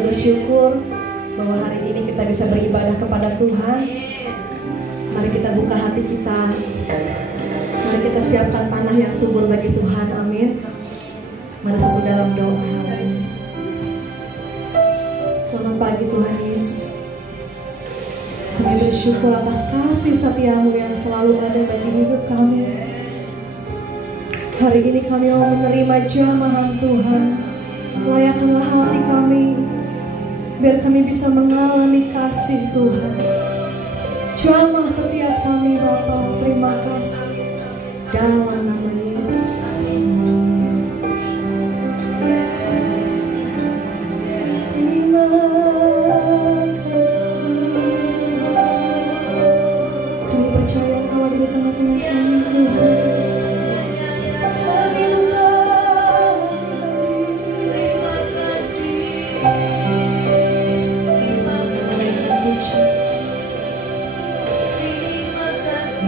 betul-betul bersyukur bahwa hari ini kita bisa beribadah kepada Tuhan. Mari kita buka hati kita. Mari kita siapkan tanah yang subur bagi Tuhan. Amin. Mari satu dalam doa. Selamat pagi Tuhan Yesus. Kami bersyukur atas kasih setiamu yang selalu ada bagi hidup kami. Hari ini kami mau menerima jamahan Tuhan. Layakkanlah hati kami, biar kami bisa mengalami kasih Tuhan. Jamah setiap kami Bapa, terima kasih dalam nama Yesus. Terima kasih. Kami percaya Engkau ada di tengah-tengah kami Tuhan.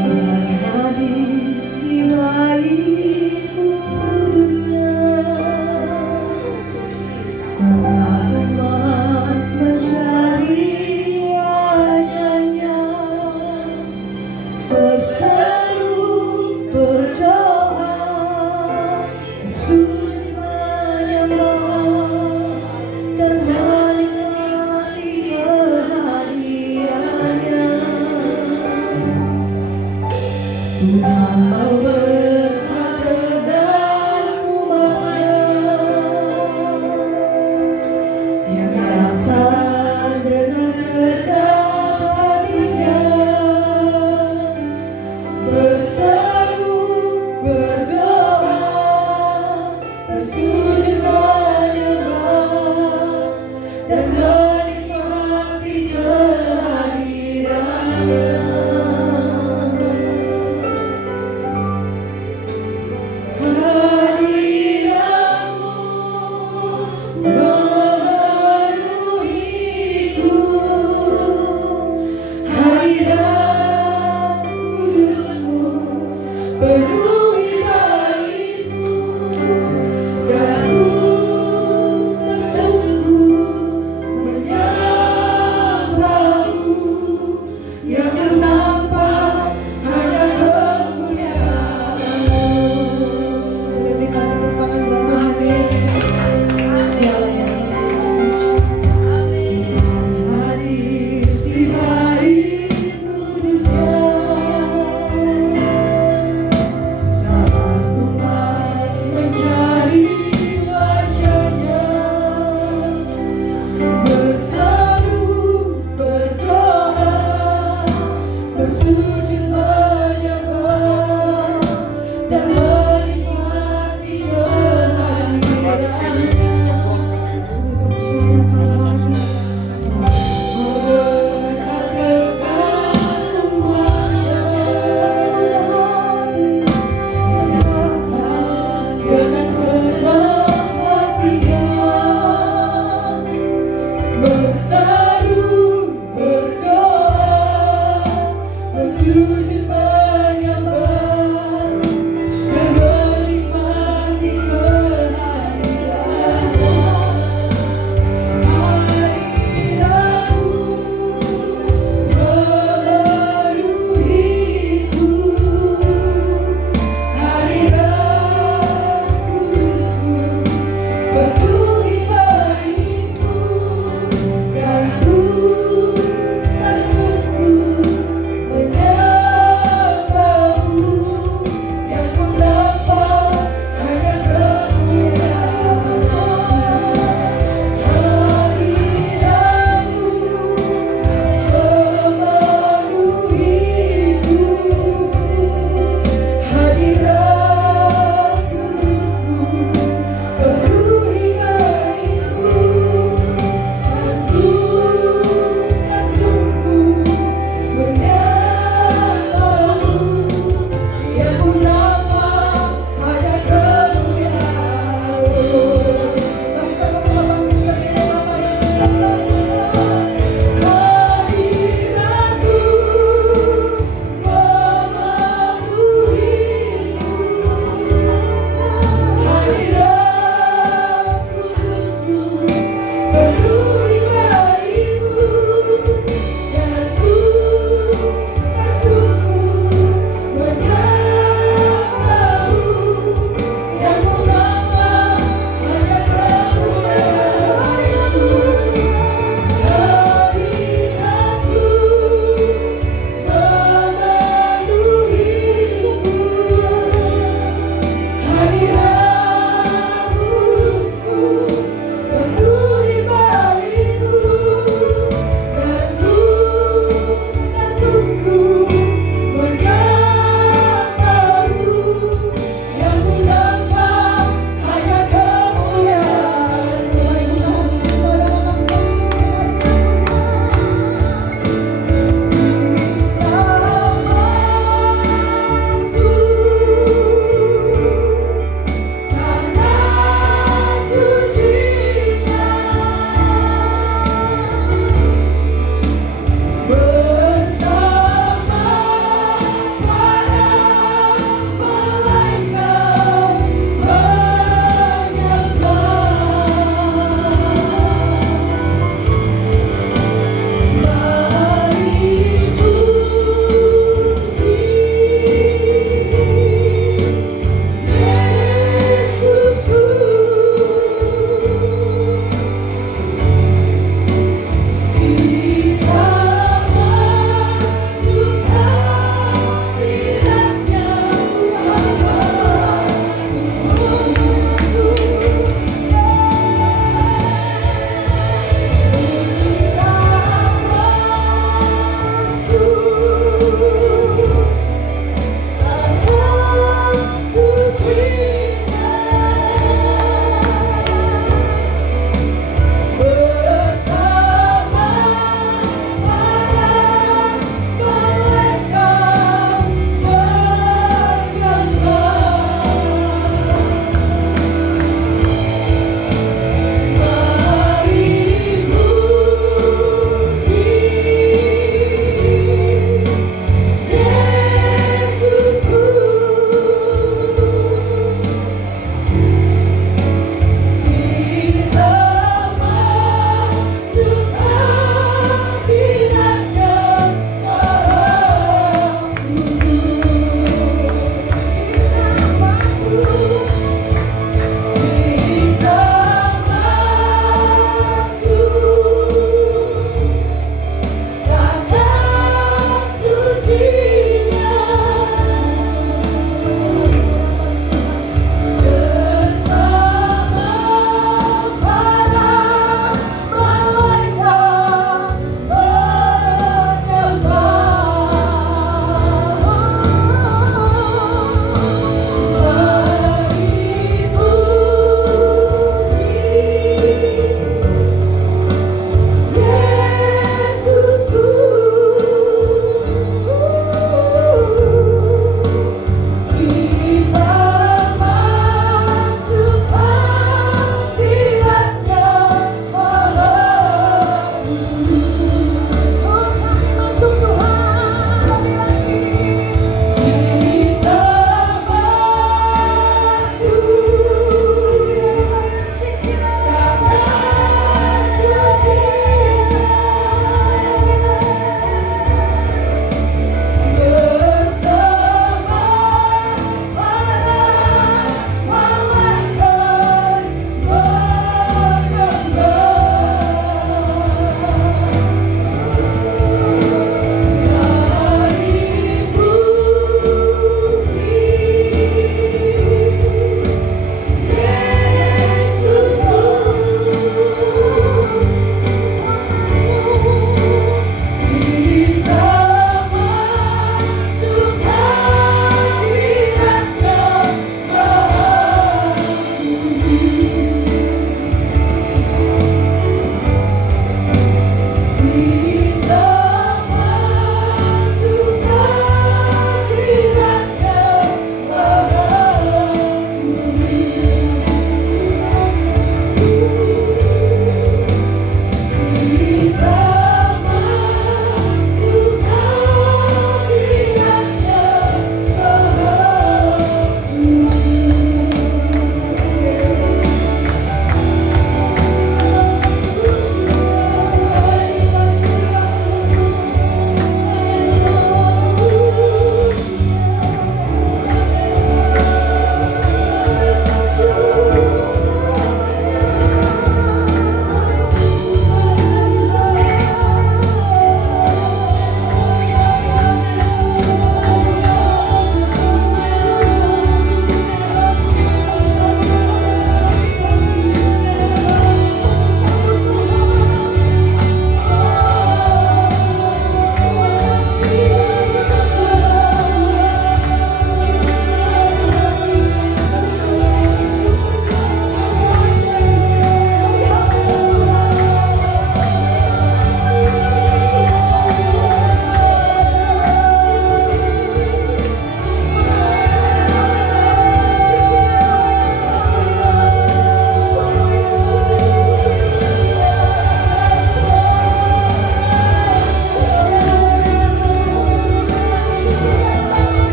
Tuhan hadir di bayi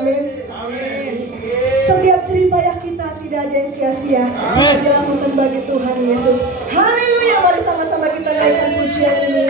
amin. Setiap jeripayah kita tidak ada yang sia-sia jika dilakukan bagi Tuhan Yesus. Haleluya, mari sama-sama kita naikkan pujian ini.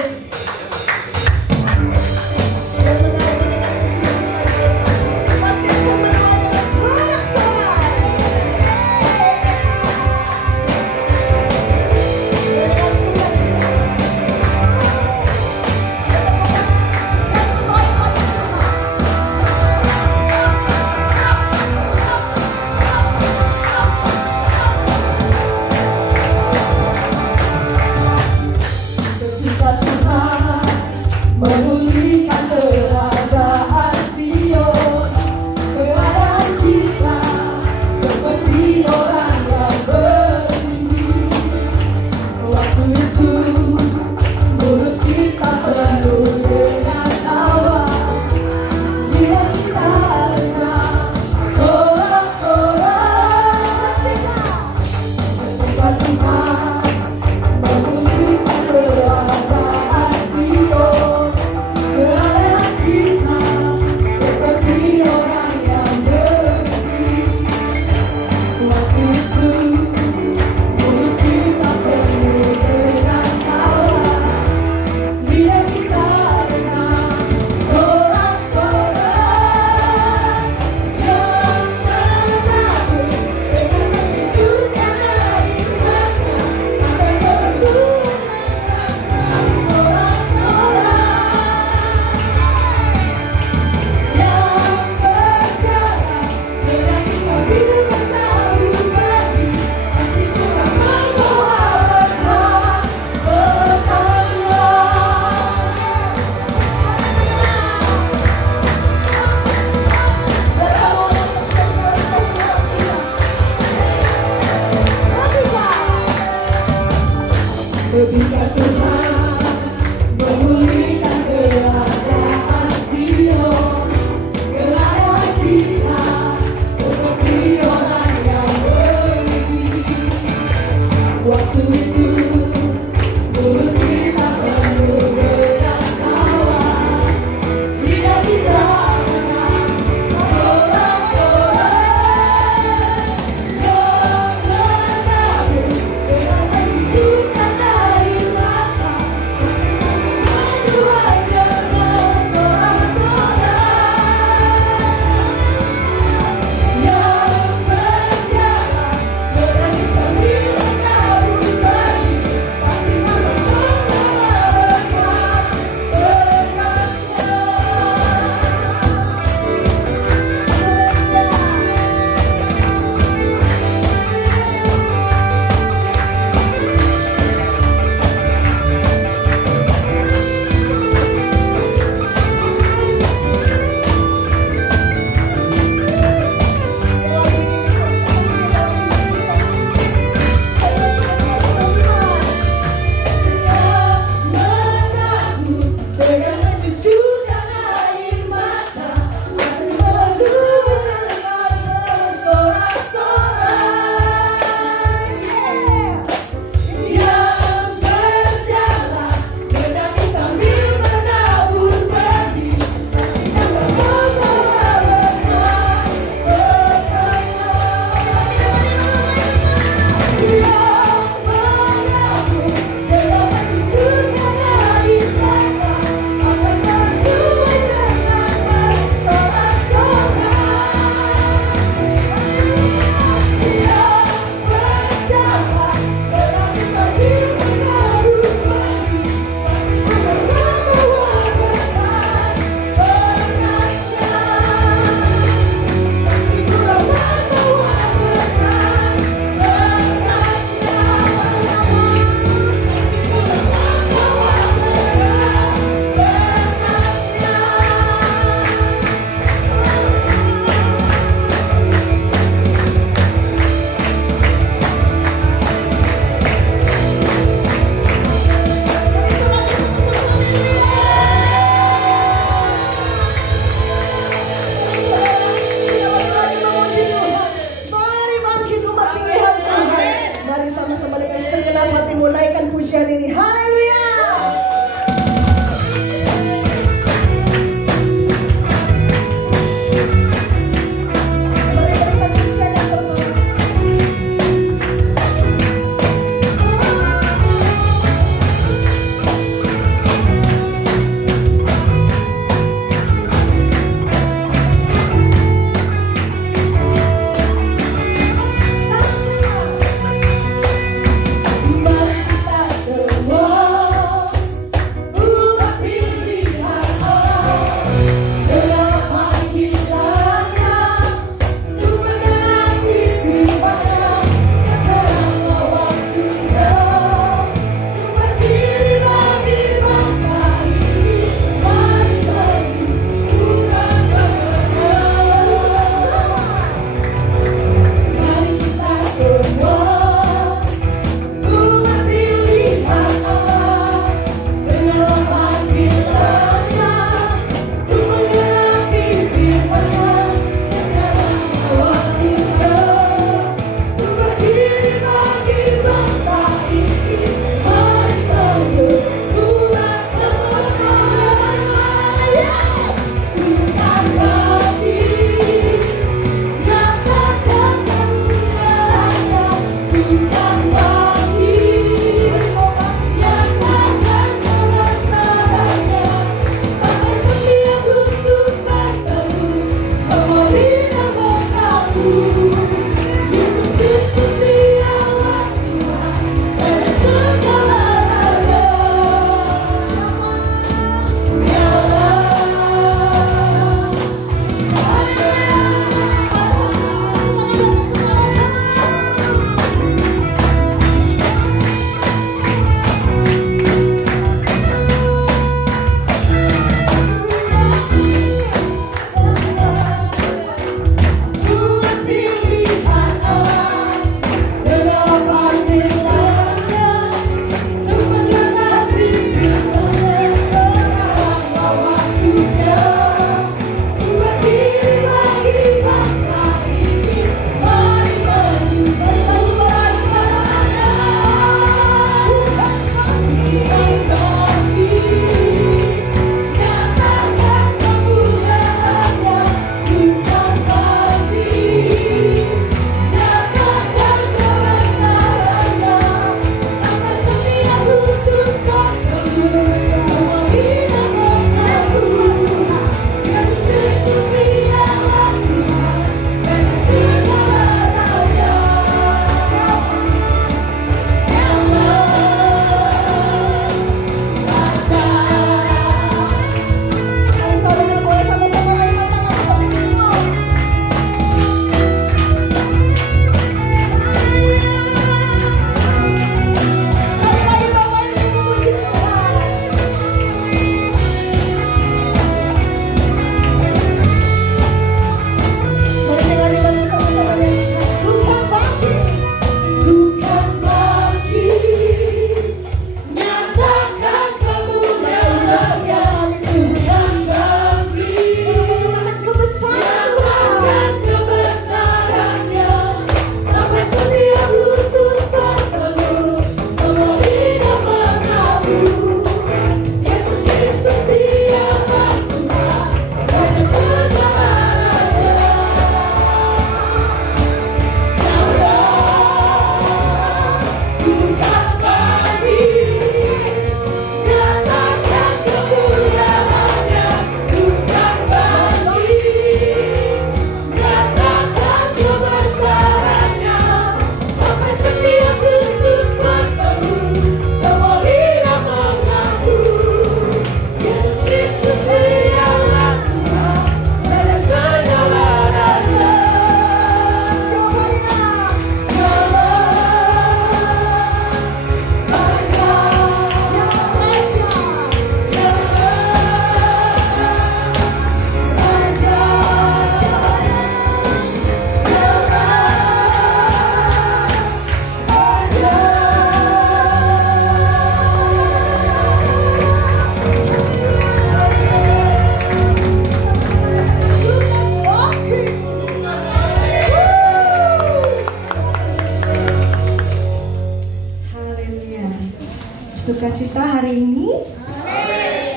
bersukacita hari ini?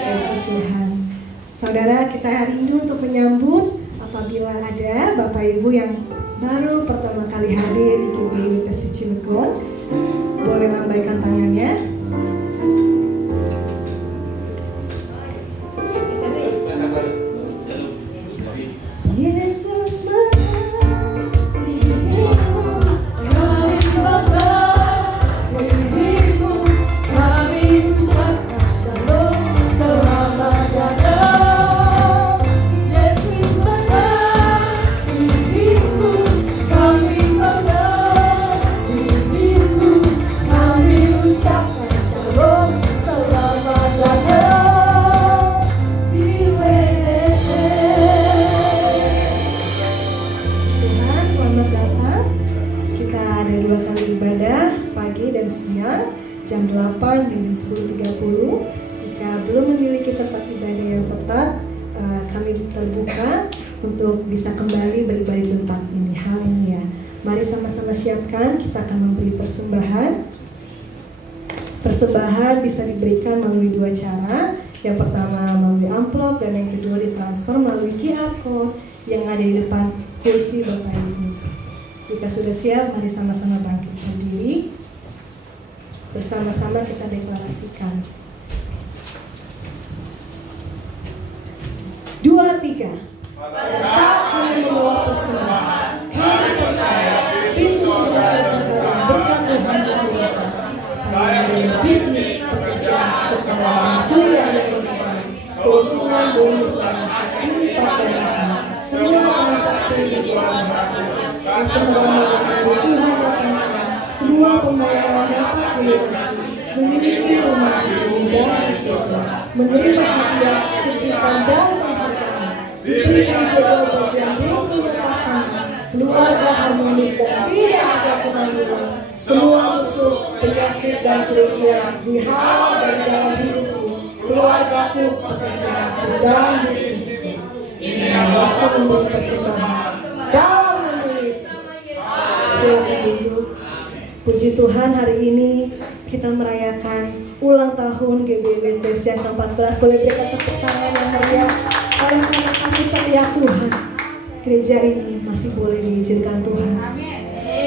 Puji Tuhan. Saudara, kita hari ini untuk menyambut apabila ada Bapak Ibu yang baru pertama kali hadir di GBI Bekasi Cilegon, boleh lambaikan tangannya. Yesus mengasihimu, kami mengasihimu, kami ucapkan shalom, selamat datang. Yesus mengasihimu, kami mengasihimu, kami ucapkan shalom, selamat datang di WSC. Tuhan, selamat datang. Kita ada 2 kali ibadah, pagi dan siang, jam 8 dan jam 10.30. Jika belum memiliki tempat ibadah yang tetap, kami terbuka untuk bisa kembali beribadah di tempat ini. Haleluya. Mari sama-sama siapkan, kita akan memberi persembahan. Persembahan bisa diberikan melalui 2 cara. Yang pertama melalui amplop dan yang kedua ditransfer melalui QR code yang ada di depan kursi Bapak Ibu. Jika sudah siap, mari sama-sama bangkit berdiri. Bersama-sama kita deklarasikan. 2, 3. Pada saat kami membawa persembahan, kami percaya pintu surga terbuka, berkat Tuhan berjaya. Saya dari bisnis, pekerjaan, sekolah, kuliah dan pendidikan, keuntungan bonus dan hasil lipat ganda. Semua transaksi dibuat berhasil. Kesembuhan dari Tuhan datangkan. Semua pembayaran dapat dilunasi. Memiliki rumah dan surga. Menerima hadiah, kecintaan dan penghargaan. Diberikan jodoh bagi yang belum punya pasangan. Keluarga harmonis dan tidak ada kemaluan. Semua musuh, penyakit dan kerugian dihalau dari dalam hidupku, keluargaku, pekerjaanku dan bisnisku. Ini waktu memberi persembahan dalam menulis. Silakan duduk. Puji Tuhan, hari ini kita merayakan ulang tahun GBI BTS yang ke-14. Boleh berikan tepuk tangan yang meriah oleh karena kasih setia Tuhan. Gereja ini masih boleh diizinkan Tuhan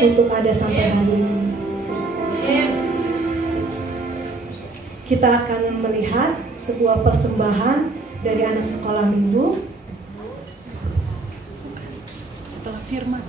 untuk ada sampai hari ini. Kita akan melihat sebuah persembahan dari anak sekolah minggu setelah firman.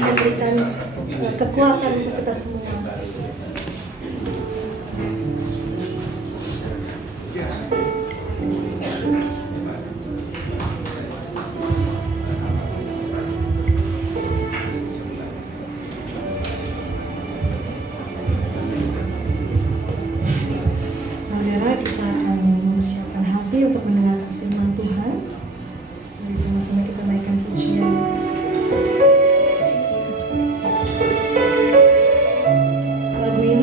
Tuhan berikan kekuatan untuk kita semua. Saudara, kita akan mempersiapkan hati untuk mendengarkan firman Tuhan. Mari sama-sama kita naikkan pujian. Lagu ini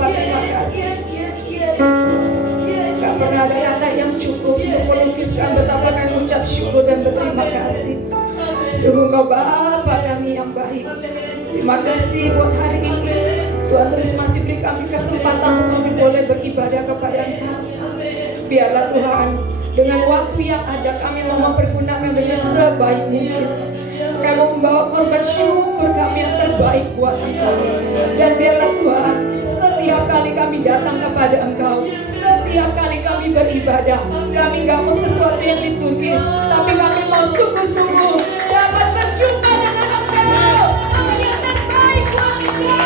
Bapak terima kasih. Gak pernah ada kata yang cukup untuk melukiskan betapa kami ucap syukur dan berterima kasih. Sungguh Kau Bapa kami yang baik. Terima kasih buat hari ini. Tuhan terus masih beri kami kesempatan untuk kami boleh beribadah kepada Engkau. Biarlah Tuhan, dengan waktu yang ada kami mau mempergunakan dengan sebaik mungkin. Kami mau membawa korban syukur kami yang terbaik buat Engkau. Dan biarlah Tuhan, setiap kali kami datang kepada Engkau, setiap kali kami beribadah, kami gak mau sesuatu yang liturgis, tapi kami mau sungguh-sungguh dapat berjumpa dengan Engkau. Apa yang terbaik buat Engkau.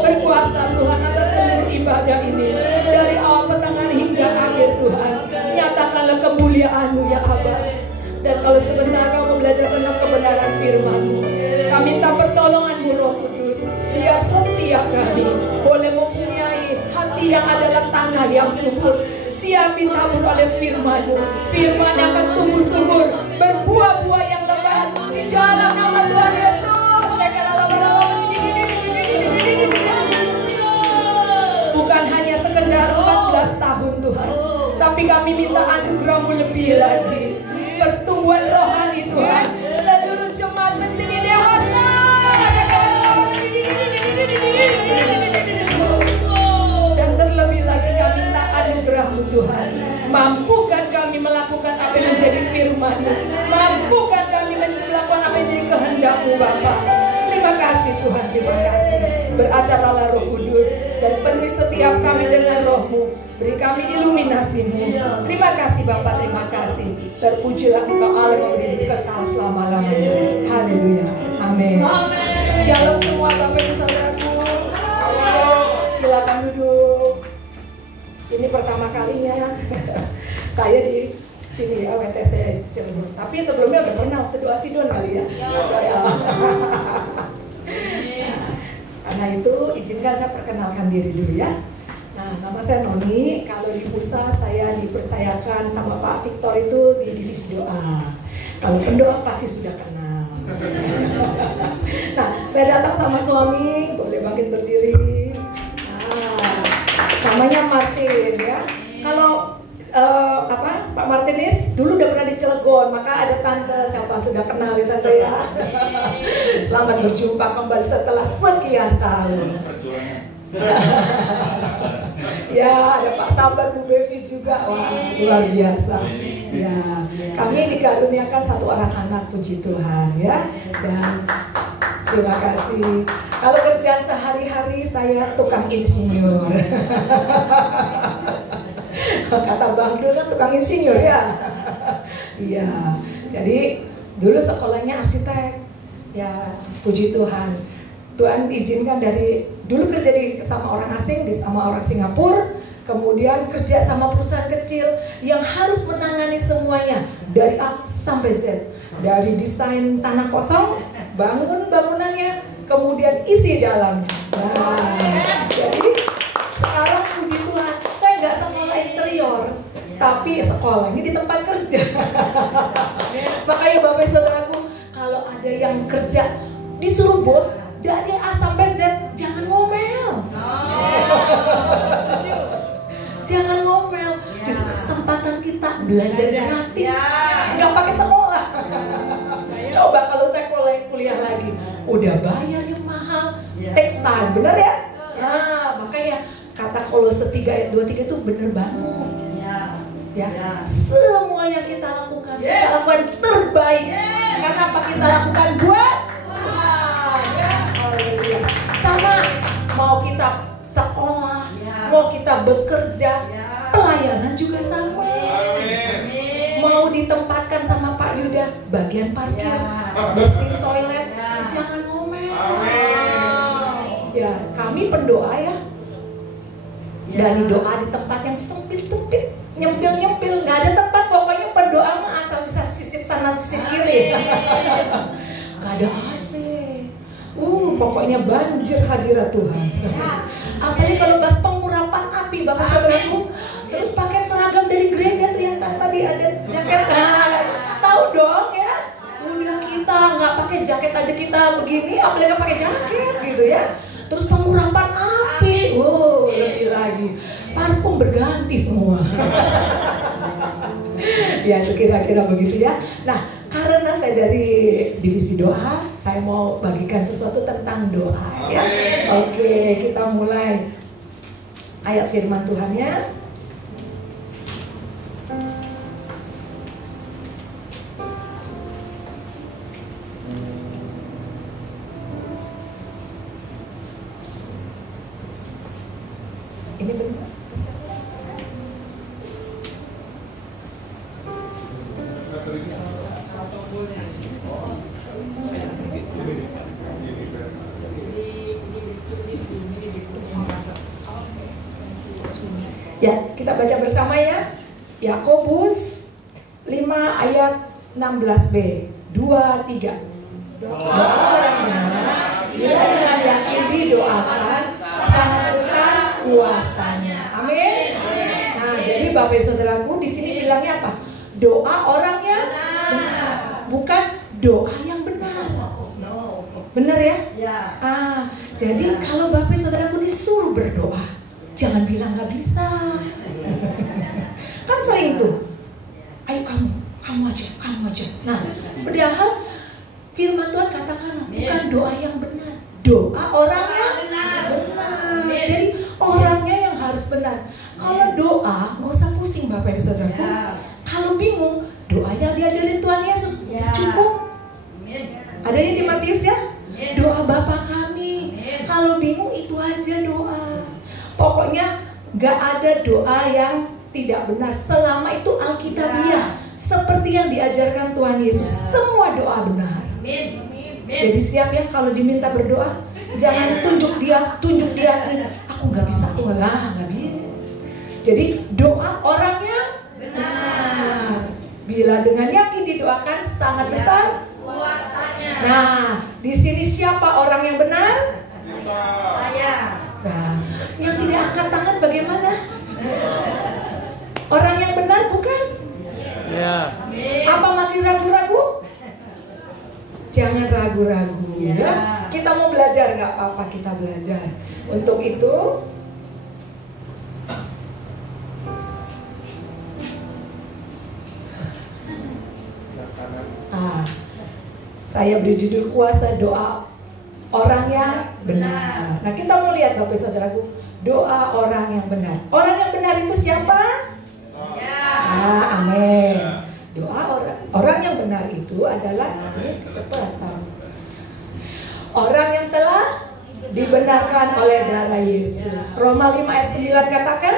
Berkuasa Tuhan atas seluruh ibadah ini, dari awal pertengahan hingga akhir Tuhan. Nyatakanlah kemuliaan-Mu ya Aba. Dan kalau sebentar Kau belajar tentang kebenaran firman-Mu, kami minta pertolongan-Mu Roh Kudus, biar setiap kami boleh mempunyai hati yang adalah tanah yang subur, siap ditabur oleh firman-Mu. Firman yang akan tumbuh subur, berbuah-buah yang lebat di dalam nama Tuhan Yesus. Bukan hanya sekedar 14 tahun Tuhan, tapi kami minta anugerah-Mu lebih lagi. Pertumbuhan rohani Tuhan, seluruh jemaat menjadi dewasa. Dan terlebih lagi kami minta anugerah-Mu Tuhan. Mampukan kami melakukan apa yang menjadi firman-Mu. Mampukan kami melakukan apa yang menjadi kehendak-Mu Bapa. Terima kasih Tuhan, terima kasih. Beracarlah Roh Kudus dan penuhi setiap kami dengan Roh-Mu. Beri kami iluminasi-Mu. Terima kasih Bapa, terima kasih. Terpujilah Engkau Allah yang beri kekal selama-lamanya. Haleluya. Amin. Shalom semua Bapak Ibu Saudaraku. Silakan duduk. Ini pertama kalinya saya di sini ya, WTC Cirebon. Tapi sebelumnya udah pernah waktu doa Sidon kali ya. Karena itu izinkan saya perkenalkan diri dulu ya. Nah, nama saya Noni. Kalau di pusat saya dipercayakan sama Pak Victor itu di divisi doa. Kalau pendoa pasti sudah kenal. Nah, saya datang sama suami, boleh bangkit berdiri. Nah, namanya Martin ya. Kalau Pak Martinez dulu udah pernah di Cilegon, maka ada tante, siapa sudah kenal ya tante ya. Selamat berjumpa kembali setelah sekian tahun. Ya, ada Pak Sabar, Bu Bevi juga, wah luar biasa. Ya, kami dikaruniakan satu orang anak, puji Tuhan ya. Dan terima kasih. Kalau kerjaan sehari-hari saya tukang insinyur. Kata Bang Dul kan tukang insinyur ya. Iya. Jadi dulu sekolahnya arsitek. Ya, puji Tuhan. Tuhan izinkan dari dulu kerja sama orang asing, sama orang Singapura, kemudian kerja sama perusahaan kecil yang harus menangani semuanya dari A sampai Z. Dari desain tanah kosong, bangun bangunannya, kemudian isi dalamnya. Nah, jadi sekarang puji Tuhan, saya nggak sekolah interior, tapi sekolahnya di tempat kerja. Makanya Bapak Saudaraku, kalau ada yang kerja disuruh bos dari A sampai Z, jangan ngomel. Jangan ngomel. Justru kesempatan kita belajar gratis, nggak pakai sekolah. Coba kalau saya kuliah lagi, udah bayar yang mahal, takes time, bener ya? Nah, makanya kata Kolose 3 ayat 23 itu bener banget. Ya, semua yang kita lakukan, kita lakukan terbaik. Karena apa kita lakukan buat sama, mau kita sekolah, mau kita bekerja, pelayanan juga sama. Mau ditempatkan sama Pak Yuda bagian parkir, bersihin toilet, jangan ngomel. Ya, kami pendoa ya. Dari doa di tempat yang sempit-sempit, nyempil-nyempil, nggak ada tempat, pokoknya berdoa asal bisa sisip kanan sisip kiri. Nggak ada AC. Pokoknya banjir hadirat Tuhan. Apalagi kalau bahas pengurapan api, Bapak Saudaraku, terus pakai seragam dari gereja tuh yang tadi ada jaket. Tahu dong ya? pakai jaket aja kita begini, apalagi pakai jaket gitu ya. Terus pengurapan api, wow, lebih lagi. Parfum berganti semua. Ya itu kira-kira begitu ya. Nah, karena saya dari divisi doa, saya mau bagikan sesuatu tentang doa ya. Oke, kita mulai ayat firman Tuhannya. Ini benar. Ya, kita baca bersama ya. Yakobus 5 ayat 16b. 2, 3. Doa orang benar bila dengan yakin didoakan sangat besar kuasanya. Amin. Nah, jadi Bapak Ibu Saudaraku di sini bilangnya apa? Doa orang yang benar, bukan doa yang benar. Benar ya? Jadi kalau Bapak Ibu Saudaraku disuruh berdoa, jangan bilang nggak bisa. Kan sering tuh, ayo kamu aja. Nah, padahal firman Tuhan katakan bukan doa yang benar, doa orang yang benar. Jadi orangnya yang harus benar. Kalau doa nggak usah pusing Bapak Ibu Saudaraku. Kalau bingung, doa yang diajarin Tuhan Yesus cukup. Adanya di Matius ya, doa Bapa kami. Kalau bingung itu aja doa. Pokoknya nggak ada doa yang tidak benar selama itu alkitabiah, seperti yang diajarkan Tuhan Yesus. Semua doa benar. Jadi siap ya kalau diminta berdoa, jangan tunjuk dia. Aku nggak bisa, nggak bisa. Jadi doa orangnya benar. Bila dengan yakin didoakan sangat besar kuasanya. Nah, di sini siapa orang yang benar? Saya. Nah, yang tidak angkat tangan bagaimana? Orang yang benar bukan? Ya. Apa masih ragu-ragu? Jangan ragu-ragu ya. Kita mau belajar, nggak apa-apa kita belajar. Untuk itu saya beri judul kuasa doa orang yang benar. Nah, kita mau lihat Bapak Saudaraku, doa orang yang benar. Orang yang benar itu siapa? Amin. Doa orang yang benar itu adalah kecepatan. Orang yang telah dibenarkan oleh darah Yesus. Roma 5 ayat 9 katakan,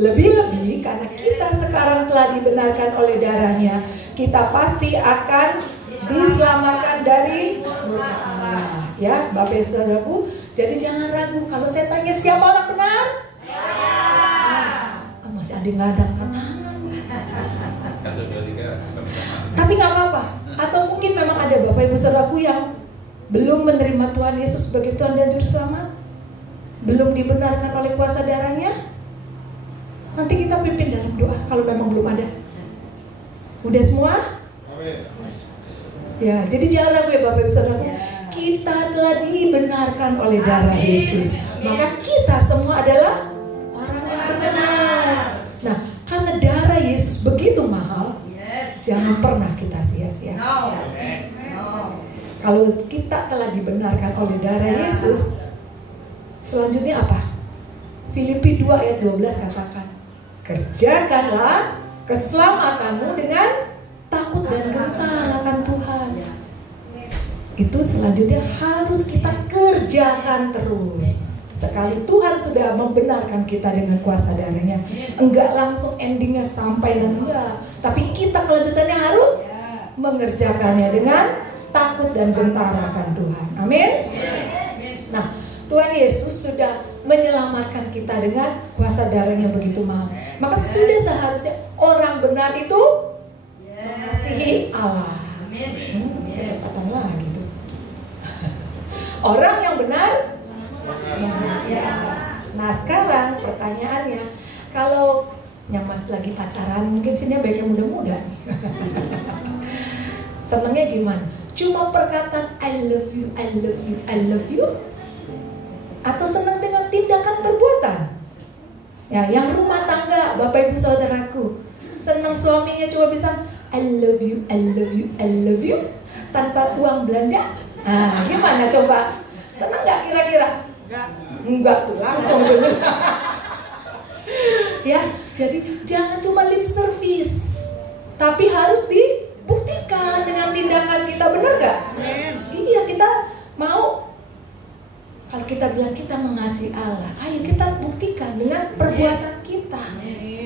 lebih-lebih karena kita sekarang telah dibenarkan oleh darahnya, kita pasti akan diselamatkan dari murka Allah. Ya, Bapak Saudaraku, jadi jangan ragu. Kalau saya tanya siapa orang benar? Masih ada yang ngajak tangan. Tapi nggak apa-apa. Atau mungkin memang ada Bapak Ibu Saudaraku yang belum menerima Tuhan Yesus sebagai Tuhan dan Juru Selamat, belum dibenarkan oleh kuasa darahnya. Nanti kita pimpin dalam doa kalau memang belum ada. Udah semua? Amin. Ya, jadi jangan ragu ya Bapak Ibu Saudaraku. Kita telah dibenarkan oleh darah Yesus. Maka kita semua adalah orang yang benar. Nah, karena darah Yesus begitu mahal, jangan pernah kita sia-sia. Kalau kita telah dibenarkan oleh darah Yesus, selanjutnya apa? Filipi 2 ayat 12 katakan, kerjakanlah keselamatanmu dengan takut dan gentar akan Tuhan. Itu selanjutnya harus kita kerjakan terus. Sekali Tuhan sudah membenarkan kita dengan kuasa darahnya, enggak langsung endingnya sampai nanti enggak. Tapi kita kelanjutannya harus mengerjakannya dengan takut dan gentar akan Tuhan. Amin. Nah, Tuhan Yesus sudah menyelamatkan kita dengan kuasa darahnya begitu mahal. Maka sudah seharusnya orang benar itu mengasihi Allah. Kecepatan lagi tuh. Orang yang benar mengasihi Allah. Nah, sekarang pertanyaannya, kalau yang mas lagi pacaran, mungkin sini baik yang muda-muda. Senengnya gimana? cuma perkataan I love you, I love you, I love you? Atau senang dengan tindakan perbuatan? Ya, yang rumah tangga, Bapak Ibu Saudaraku, senang suaminya cuma bisa I love you, I love you, I love you, tanpa uang belanja. Nah, gimana coba? Senang nggak kira-kira? Enggak tuh, langsung bener. Ya, jadi jangan cuma lip service, tapi harus dibuktikan dengan tindakan kita, benar gak? Iya, kita mau. Kalau kita bilang kita mengasihi Allah, ayo kita buktikan dengan perbuatan kita.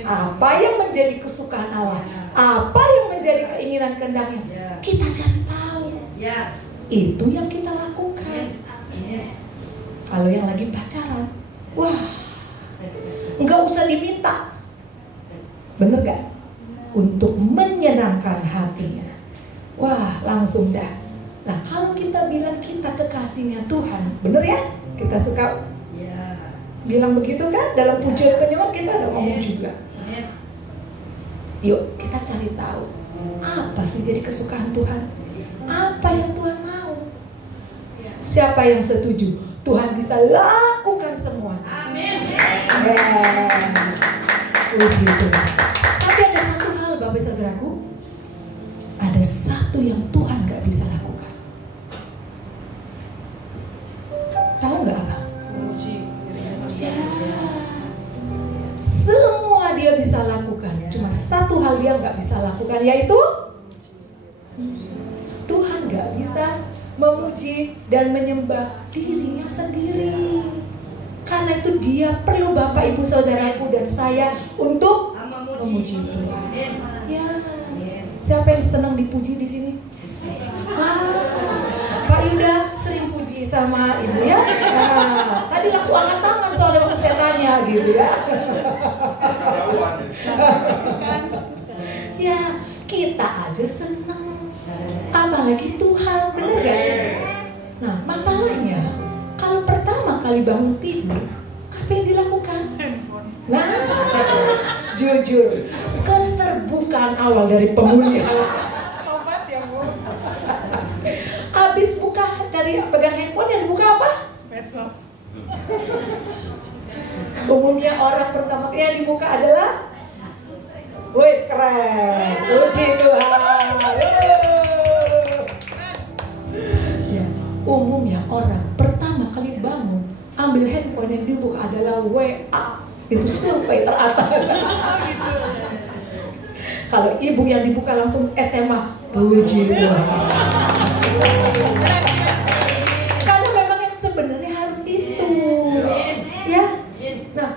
Apa yang menjadi kesukaan Allah, apa yang menjadi keinginan kehendaknya, kita cari tahu. Itu yang kita lakukan. Kalau yang lagi pacaran, wah, nggak usah diminta, bener gak? Untuk menyenangkan hatinya, wah langsung dah. Nah, kalau kita bilang kita kekasihnya Tuhan, bener ya? Kita suka bilang begitu kan? Dalam pujian penyembah kita ada ngomong juga. Yuk kita cari tahu, apa sih jadi kesukaan Tuhan? Apa yang Tuhan mau? Siapa yang setuju? Tuhan bisa lakukan semua. Amin. Puji Tuhan. Tapi ada satu hal, Bapak Saudaraku, ada satu yang Tuhan gak bisa lakukan. Tahu gak apa? Ya, semua dia bisa lakukan. Cuma satu hal dia gak bisa lakukan, yaitu Tuhan gak bisa memuji dan menyembah dirinya sendiri. Karena itu dia perlu Bapak Ibu Saudaraku dan saya untuk memuji Tuhan. Ya, siapa yang senang dipuji di sini? Pak Yuda sering puji sama Ibu ya. Nah, tadi langsung angkat tangan soalnya waktu saya tanya gitu ya. Ya, kita aja senang. Apalagi Tuhan, benar gak? Nah, masalahnya kalau pertama kali bangun tidur, apa yang dilakukan? Nah, jujur, keterbukaan awal dari pemulihan. Obat ya, Bu. Habis buka, cari pegang handphone, yang dibuka apa? Medsos. Umumnya orang pertama kali yang dibuka adalah, wih keren, puji Tuhan. Ya, umumnya orang pertama kali bangun ambil handphone yang dibuka adalah WA, itu survei teratas. Kalau ibu yang dibuka langsung SMA, puji Tuhan. Karena memang yang sebenarnya harus itu, ya. Nah,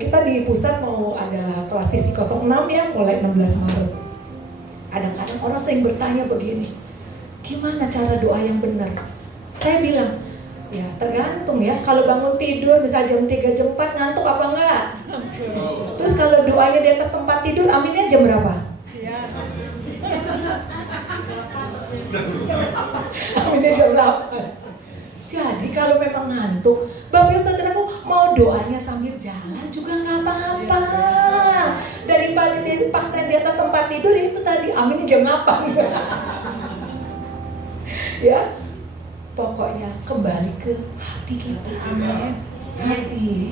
kita di pusat mau ada kelas TC 06 ya, mulai 16 Maret. Kadang-kadang orang sering bertanya begini, gimana cara doa yang benar? Saya bilang, ya tergantung ya. Kalau bangun tidur bisa jam 3, jam 4 ngantuk apa enggak? Terus kalau doanya di atas tempat tidur, aminnya jam berapa? Siap. Aminnya jam 8. Jadi kalau memang ngantuk, Bapak Saudaraku mau doanya sambil jalan juga nggak apa-apa. Daripada dipaksa di atas tempat tidur, itu tadi aminnya jam 8. Ya, pokoknya kembali ke hati kita. Hati.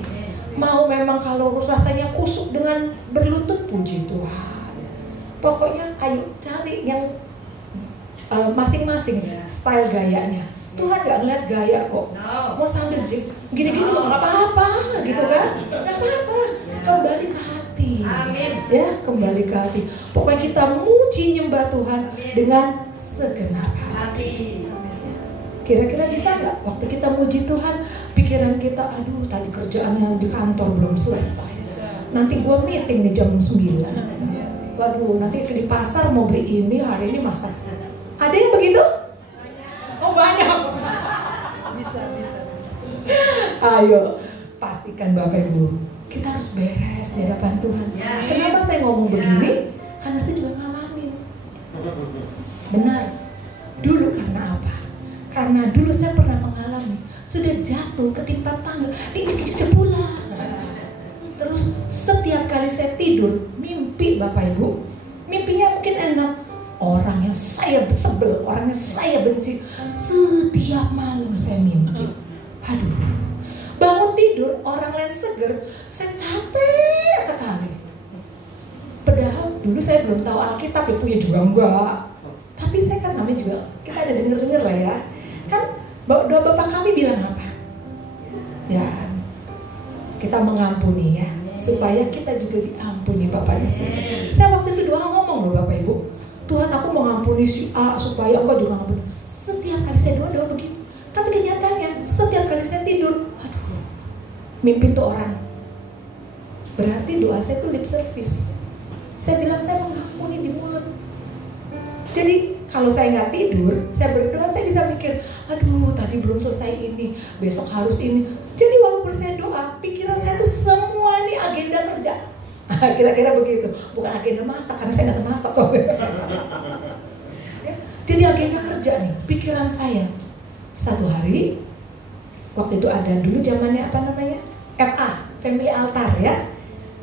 Mau memang kalau rasanya kusuk dengan berlutut, puji Tuhan. Pokoknya ayo cari yang masing-masing style gayanya. Tuhan gak ngeliat gaya kok. Mau sambil gini-gini nggak apa-apa gitu kan? Nggak apa-apa. Kembali ke hati. Amin. Ya, kembali ke hati. Pokoknya kita muji nyembah Tuhan dengan segenap hati. Kira-kira bisa nggak? Waktu kita muji Tuhan, pikiran kita, aduh tadi kerjaannya di kantor belum selesai. Nanti gua meeting nih jam 9. Waduh, nanti di pasar mau beli ini, hari ini masak. Ada yang begitu? Oh banyak. Bisa. Ayo, pastikan Bapak Ibu, kita harus beres di hadapan Tuhan. Kenapa saya ngomong begini? Karena saya juga ngalamin. Benar. Dulu karena apa? Karena dulu saya pernah mengalami, sudah jatuh ketimpa tangga, diinjek-injek pula. Terus setiap kali saya tidur, mimpi Bapak Ibu, mimpinya mungkin enak. Orang yang saya sebel, orangnya saya benci. Setiap malam saya mimpi. Aduh, bangun tidur orang lain seger, saya capek sekali. Padahal dulu saya belum tahu Alkitab, punya juga enggak. Tapi saya kan namanya juga, kita ada denger-denger lah ya. Kan doa Bapak kami bilang apa? Ya, kita mengampuni ya, supaya kita juga diampuni Bapak di sini. Saya waktu itu doa ngomong loh Bapak Ibu, Tuhan aku mengampuni si A supaya engkau juga ngampuni. Setiap kali saya doa begitu. Tapi kenyataannya setiap kali saya tidur, aduh, mimpi tuh orang. Berarti doa saya tuh lip service. Saya bilang saya mengampuni di mulut. Jadi kalau saya nggak tidur, saya berdoa, saya bisa mikir, aduh tadi belum selesai ini, besok harus ini. Jadi walaupun saya doa, pikiran saya tuh semua ini agenda kerja. Kira-kira begitu. Bukan agenda masak, karena saya nggak bisa masak soalnya. Jadi agenda kerja nih, pikiran saya. Satu hari, waktu itu ada dulu zamannya apa namanya? FA, Family Altar ya.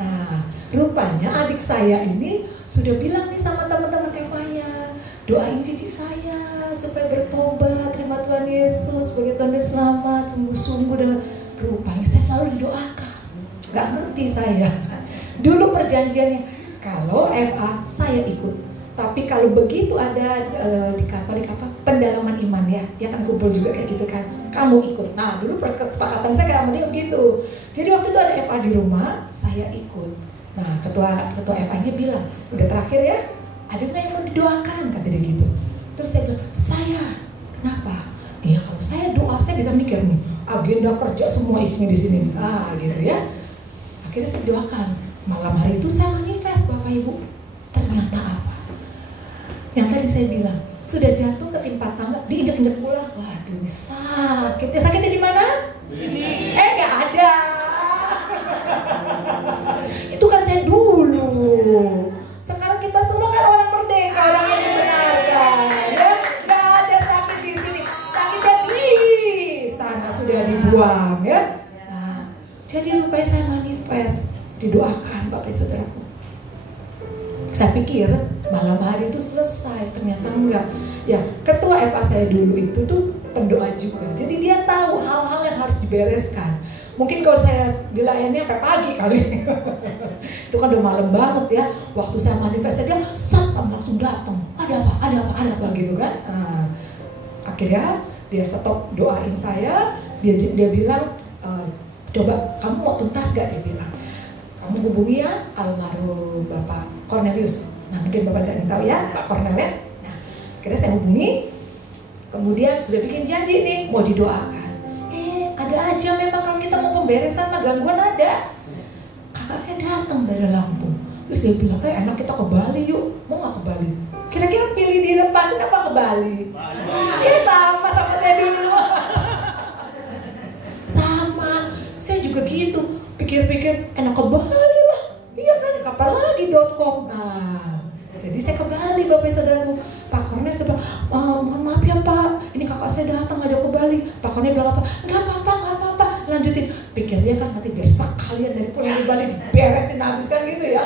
Nah, rupanya adik saya ini sudah bilang nih sama teman-teman FA-nya, doain cici saya supaya bertobat, terima Tuhan Yesus sebagai Tuhan dan Selamat, sungguh-sungguh. Dan rupanya saya selalu didoakan. Gak ngerti saya. Dulu perjanjiannya, kalau FA saya ikut. Tapi kalau begitu ada di Katolik apa pendalaman iman ya, ya kan kumpul juga kayak gitu kan, kamu ikut. Nah dulu kesepakatan saya kayak dia begitu. Jadi waktu itu ada FA di rumah, saya ikut. Nah ketua FA-nya bilang, udah terakhir ya, ada nggak yang mau didoakan, kata dia gitu. Terus saya bilang, saya, kenapa? Iya kalau saya doa saya bisa mikir nih, agenda kerja semua isinya di sini. Gitu ya. Akhirnya saya doakan. Malam hari itu saya manifest Bapak Ibu. Ternyata apa? Yang tadi saya bilang, sudah jatuh ketimpa tangga, diinjak-injak pulang. Waduh, sakit. Ya sakitnya di mana? Sini. Nggak ada. Itu kan saya dulu. Sekarang kita semua kan orang merdeka, orang yang dibenarkan. Ya, nggak ada sakit di sini. Sakitnya di sana sudah dibuang, ya. Nah, jadi rupanya saya manifest, didoakan Bapak Saudaraku. Saya pikir malam hari itu selesai, ternyata enggak. Ya, ketua FA saya dulu itu tuh pendoa juga. Jadi dia tahu hal-hal yang harus dibereskan. Mungkin kalau saya dilayani sampai pagi kali. Itu kan udah malam banget ya. Waktu saya manifest saja, langsung datang. Ada apa gitu kan. Nah, akhirnya dia stop doain saya. Dia bilang, coba kamu mau tuntas gak? Dia bilang, kamu hubungi ya almarhum Bapak Cornelius. Nah mungkin Bapak tidak tahu ya Pak Cornelius. Nah akhirnya saya hubungi. Kemudian sudah bikin janji nih mau didoakan. Ada aja memang kalau kita mau pemberesan mah gangguan ada. Kakak saya datang dari Lampung. Terus dia bilang, enak kita ke Bali yuk. Mau gak ke Bali? Kira-kira pilih dilepasin apa ke Bali? Ya sama saya dulu. Sama, saya juga gitu. Pikir-pikir enak ke Bali lah. Iya kan, kapan lagi .com. Nah, jadi saya ke Bali Bapak Saudaraku. Pak Kornel bilang, mohon maaf ya Pak, ini kakak saya datang ngajak ke Bali. Pak Kornel bilang apa? Nggak apa-apa, lanjutin. Pikirnya kan nanti biar sekalian dari pulang di Bali beresin habis kan gitu ya.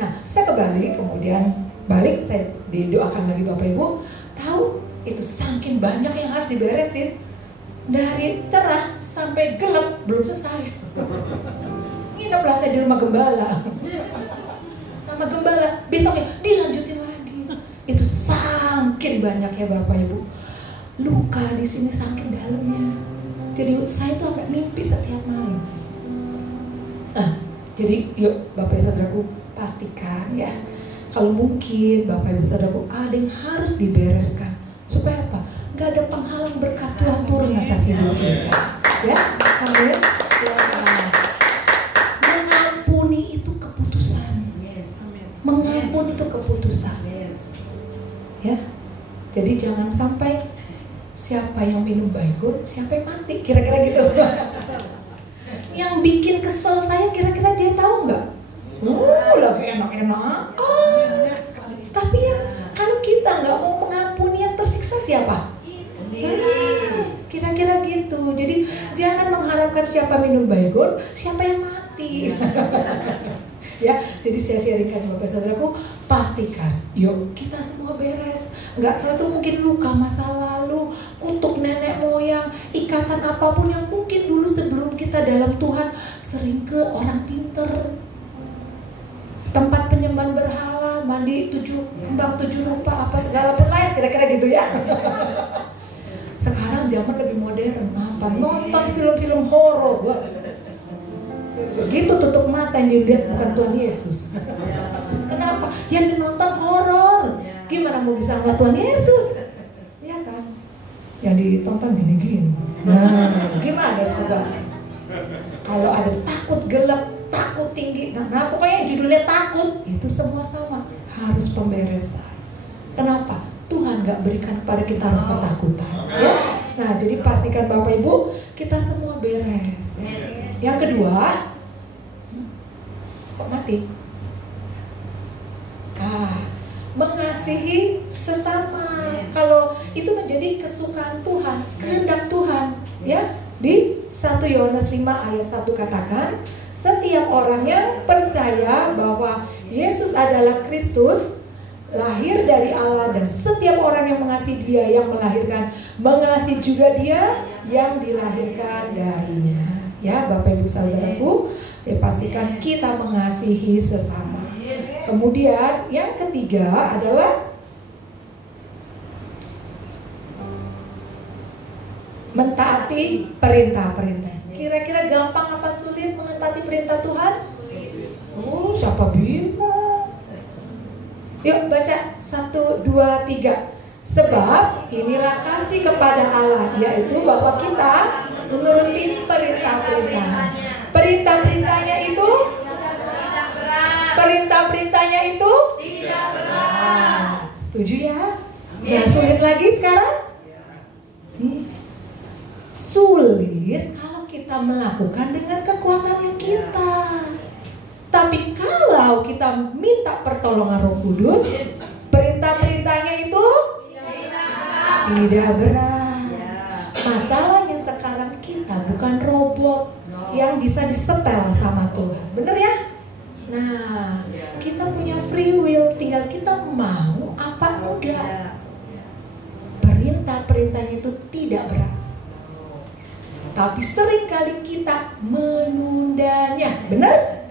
Nah, saya ke Bali, kemudian balik saya didoakan lagi Bapak Ibu. Tahu itu saking banyak yang harus diberesin. Dari cerah sampai gelap belum selesai. Ngineplah saya di rumah gembala. Sama gembala, besoknya dilanjutin lagi. Itu saking banyak ya Bapak Ibu. Luka di sini saking dalamnya. Jadi saya tuh sampai mimpi setiap malam. Jadi yuk Bapak Ibu Saudaraku pastikan ya. Kalau mungkin Bapak Ibu Saudaraku ada yang harus dibereskan. Supaya apa? Gak ada penghalang berkat Tuhan turun atas hidup kita. Ya, amin. Ya. Mengampuni itu keputusan. Mengampuni itu keputusan. Ya. Jadi jangan sampai siapa yang minum baygon, siapa yang mati. Kira-kira gitu. Yang bikin kesel saya kira-kira dia tahu nggak? Lagi enak-enak. Tapi ya kalau kita nggak mau mengampuni yang tersiksa siapa? Kira-kira gitu. Jadi jangan mengharapkan siapa minum baygon, siapa yang mati. Ya, jadi saya sharingkan Bapak Saudaraku, pastikan, yuk kita semua beres. nggak tahu itu mungkin luka masa lalu, kutuk nenek moyang, ikatan apapun yang mungkin dulu sebelum kita dalam Tuhan sering ke orang pinter, tempat penyembahan berhala, mandi 7 kembang 7 rupa, apa segala pun lain, kira-kira gitu ya. Sekarang zaman lebih modern, apa? Nonton film-film horor. Begitu tutup mata yang dilihat bukan Tuhan Yesus. Kenapa? Yang nonton horor. Gimana mau bisa ngeliat Tuhan Yesus? Ya kan? Yang ditonton gini-gini. Nah, gimana coba? Kalau ada takut gelap, takut tinggi, nah pokoknya judulnya takut, itu semua sama. Harus pemberesan. Kenapa? Tuhan gak berikan kepada kita ketakutan, ya. Nah, jadi pastikan Bapak Ibu kita semua beres. Ya. Yang kedua, kok mati? Mengasihi sesama. Kalau itu menjadi kesukaan Tuhan, kehendak Tuhan, ya. Di 1 Yohanes 5 ayat 1 katakan, setiap orang yang percaya bahwa Yesus adalah Kristus, lahir dari Allah, dan setiap orang yang mengasihi Dia yang melahirkan, mengasihi juga Dia yang dilahirkan darinya. Ya, Bapak Ibu Saudaraku, pastikan kita mengasihi sesama. Kemudian yang ketiga adalah mentaati perintah-perintah. Kira-kira gampang apa sulit mentaati perintah Tuhan? Oh, siapa bilang? Yuk baca 1, 2, 3. Sebab inilah kasih kepada Allah, yaitu bahwa kita menuruti perintah-perintahnya. Perintah-perintahnya itu tidak berat. Setuju ya? Nggak sulit lagi sekarang? Sulit kalau kita melakukan dengan kekuatan kita. Tapi kalau kita minta pertolongan Roh Kudus, perintah-perintahnya itu tidak berat. Masalahnya sekarang kita bukan robot yang bisa disetel sama Tuhan. Bener ya? Nah, kita punya free will, tinggal kita mau apa enggak. Perintah-perintahnya itu tidak berat. Tapi seringkali kita menundanya. Bener?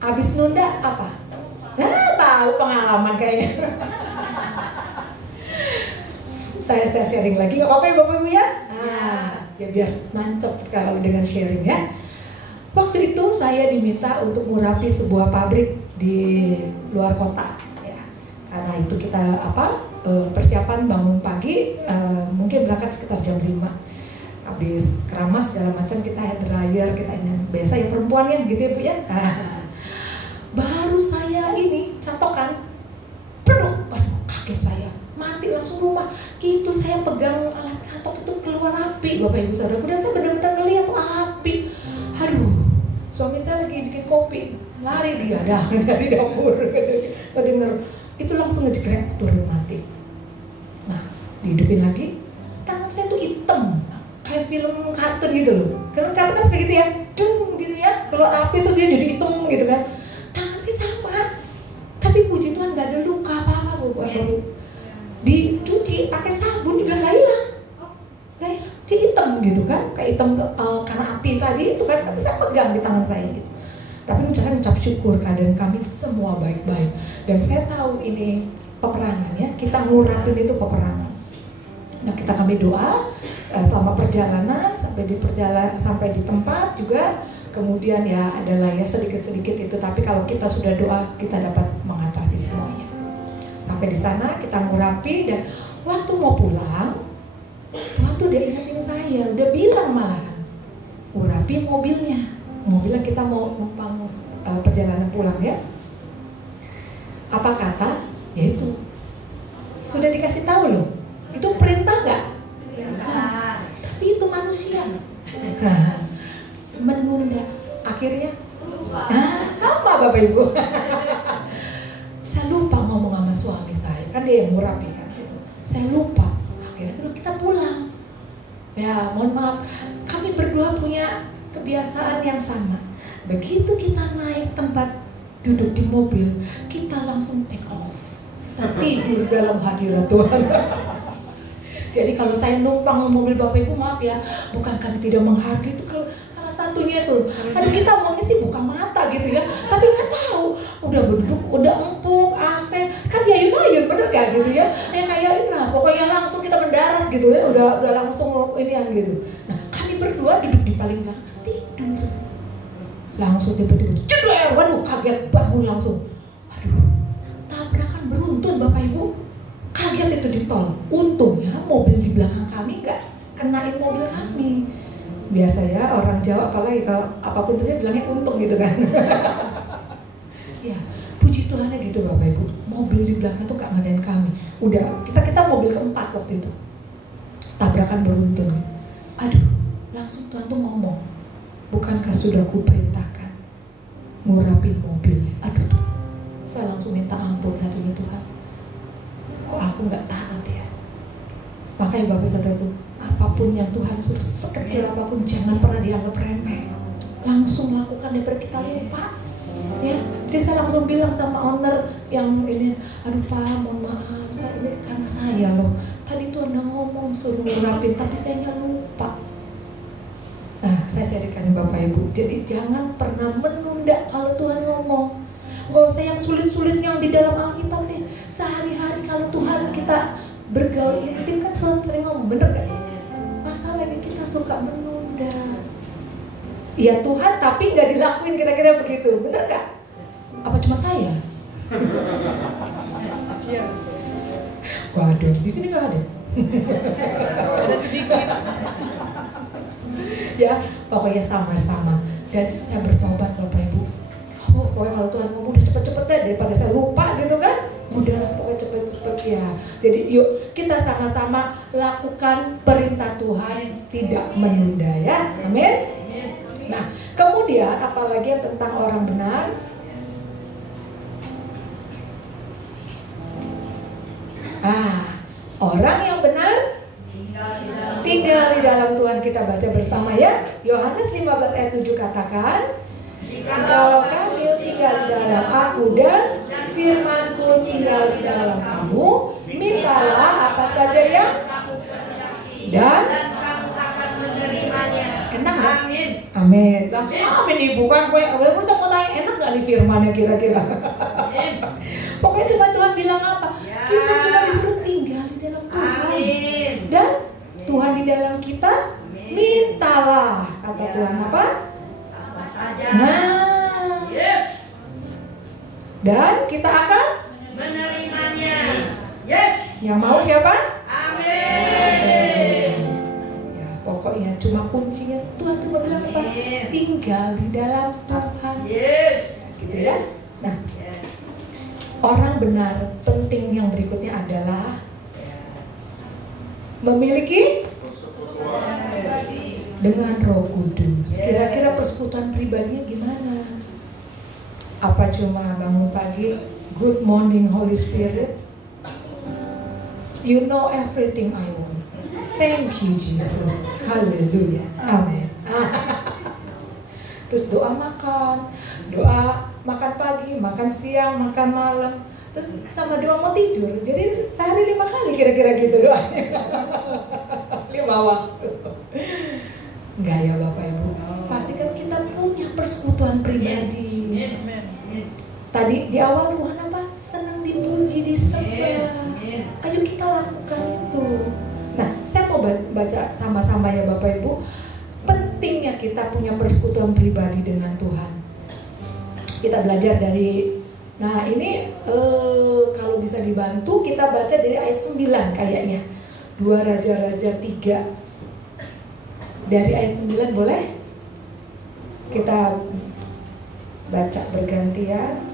Habis nunda apa? Nah, tahu pengalaman kayaknya. saya sharing lagi, nggak apa-apa ya Bapak Ibu ya? Ya biar nancep kalau dengan sharing ya. Waktu itu saya diminta untuk mengurapi sebuah pabrik di luar kota. Ya. Karena itu kita persiapan bangun pagi, mungkin berangkat sekitar jam 5. Habis keramas segala macam, kita hair dryer, kita ini biasa ya perempuan ya gitu ya Bu ya. Baru saya ini catokan, waduh, kaget saya, mati langsung rumah. Itu saya pegang alat catok itu keluar api, Bapak Ibu Saudara. Udah saya benar-benar ngeliat tuh api. Aduh, suami saya lagi bikin kopi, lari dia dari dapur, kedenger. Itu langsung ngejegrek turun mati. Nah, dihidupin lagi, tangan saya tuh hitam, kayak film kartun gitu loh. Karena kartun kan seperti gitu ya, dung gitu ya, keluar api terus dia jadi hitam gitu kan. Tapi puji Tuhan gak ada luka apa-apa Bapak Ibu. Dicuci pakai sabun juga gak hilang. Kayak hitam gitu kan, kayak hitam karena api tadi itu kan saya pegang di tangan saya gitu. Tapi saya ucap syukur keadaan kami semua baik-baik. Dan saya tahu ini peperangan ya, kita ngurapin itu peperangan. Nah kami doa selama perjalanan sampai di tempat juga. Kemudian ya adalah ya sedikit-sedikit itu, tapi kalau kita sudah doa kita dapat mengatasi semuanya. Sampai di sana kita ngurapi, dan waktu mau pulang Tuhan tuh udah ingetin saya, udah bilang malahan urapi mobilnya kita mau numpang perjalanan pulang ya. Apa kata? Ya itu sudah dikasih tahu loh, itu perintah nggak? Tapi itu manusia menunda, akhirnya sama Bapak Ibu. Saya lupa ngomong sama suami saya, kan dia yang murapi kan gitu. Saya lupa, akhirnya kita pulang. Ya mohon maaf, kami berdua punya kebiasaan yang sama. Begitu kita naik tempat duduk di mobil, kita langsung take off, kita kita tidur dalam hadirat Tuhan. Jadi kalau saya numpang mobil Bapak Ibu, maaf ya, bukan kami tidak menghargai, itu salah satunya tuh. Aduh, kita maunya sih buka mata gitu ya, tapi nggak tahu. Udah duduk, udah empuk, AC, kan yayun-yayun, bener gak gitu ya? Kayak nah, pokoknya langsung kita mendarat gitu ya, udah langsung ini yang gitu. Nah, kami berdua duduk di paling belakang tidur. Langsung tiba-tiba ceder, waduh, kaget bangun langsung. Aduh, tabrakan beruntun Bapak Ibu. Kaget itu di tol. Untungnya mobil di belakang kami nggak kenain mobil kami. Biasa ya orang Jawa, apalagi kalau apapun itu saya bilangnya untung gitu kan. Ya, puji Tuhannya gitu Bapak Ibu. Mobil di belakang tuh nggak ngenain kami. Udah kita mobil keempat waktu itu. Tabrakan beruntun. Aduh, langsung Tuhan tuh ngomong, bukankah sudah kuperintahkan ngurapin mobilnya? Aduh tuh, saya langsung minta ampun satunya Tuhan. Kok aku nggak taat ya? Makanya Bapak Saudaraku, apapun yang Tuhan suruh, sekecil apapun jangan pernah dianggap remeh. Langsung lakukan daripada kita lupa. Ya, jadi saya langsung bilang sama owner yang ini, aduh Pak, mohon maaf, ini karena saya loh. Tadi tuh udah ngomong suruh ngurapin, tapi saya lupa. Nah, saya sharingkan Bapak Ibu. Jadi jangan pernah menunda kalau Tuhan ngomong. Gak usah yang sulit-sulit yang di dalam Alkitab nih. Sehari-hari kalau Tuhan kita bergaul intim kan sering ngomong, bener gak? Masalahnya kita suka menunda. Iya Tuhan, tapi gak dilakuin kira-kira begitu, bener gak? Apa cuma saya? Iya. Waduh, di sini gak ada. Ada sedikit. Ya, pokoknya sama-sama. Dan saya bertobat Bapak Ibu. Oh, pokoknya kalau Tuhan ngomong udah cepet-cepet deh daripada saya lupa gitu kan. Udah pokoknya cepet-cepet ya. Jadi yuk kita sama-sama lakukan perintah Tuhan, tidak menunda ya. Amin. Nah, kemudian apalagi yang tentang orang benar? Orang yang benar tinggal di dalam Tuhan. Kita baca bersama ya. Yohanes 15 ayat 7 katakan, jikalau kamu tinggal di dalam aku dan firman-Ku tinggal di dalam kamu, mintalah apa saja yang dan kamu akan menerimanya. Enak gak? Amin. Amin. Langsung amin nih, bukan gue mau tanya enak gak nih firmannya kira-kira? Pokoknya Tuhan bilang apa? Ya. Kita cuma disuruh tinggal di dalam Tuhan. Amin. Dan Tuhan di dalam kita, mintalah. Kata Ya. Tuhan apa? Apa saja. Nah. Yes. Dan kita akan Menerimanya. Yes. yang mau siapa? Amin. Ya, pokoknya cuma kuncinya Tuhan cuma bilang apa? Amin. Tinggal di dalam Tuhan. Yes. Gitu ya. Nah, Yes. orang benar penting yang berikutnya adalah memiliki dengan Roh Kudus. Kira-kira persekutuan pribadinya gimana? Apa cuma bangun pagi, good morning Holy Spirit, you know everything I want. Thank you Jesus. Haleluya. Amin. Terus doa makan pagi, makan siang, makan malam. Terus sama doa mau tidur. Jadi sehari 5 kali kira-kira gitu doanya. 5 waktu. Enggak ya Bapak Ibu. Pastikan kita punya persekutuan pribadi. Amin. Tadi di awal Tuhan apa? Senang dipuji, disembah. Ayo kita lakukan itu. Nah, saya mau baca sama-sama ya Bapak Ibu. Pentingnya kita punya persekutuan pribadi dengan Tuhan. Kita belajar dari, nah ini kalau bisa dibantu kita baca dari ayat 9 kayaknya. 2 Raja-Raja 3. Dari ayat 9 boleh? Kita baca bergantian.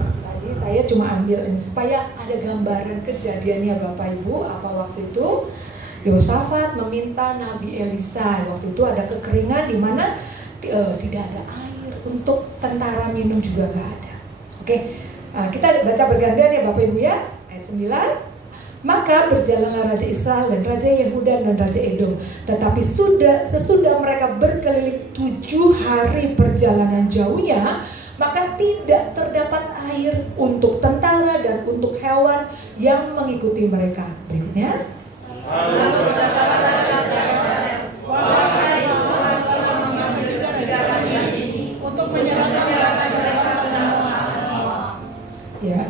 Tadi saya cuma ambil ini supaya ada gambaran kejadiannya Bapak Ibu. Apa waktu itu Yosafat meminta Nabi Elisa. Waktu itu ada kekeringan di mana tidak ada air untuk tentara minum juga nggak ada. Oke, kita baca bergantian ya Bapak Ibu ya. Ayat 9. Maka berjalanlah Raja Israel dan Raja Yehuda dan Raja Edom. Tetapi sesudah mereka berkeliling 7 hari perjalanan jauhnya, maka tidak terdapat air untuk tentara dan untuk hewan yang mengikuti mereka. Berikutnya. Ya,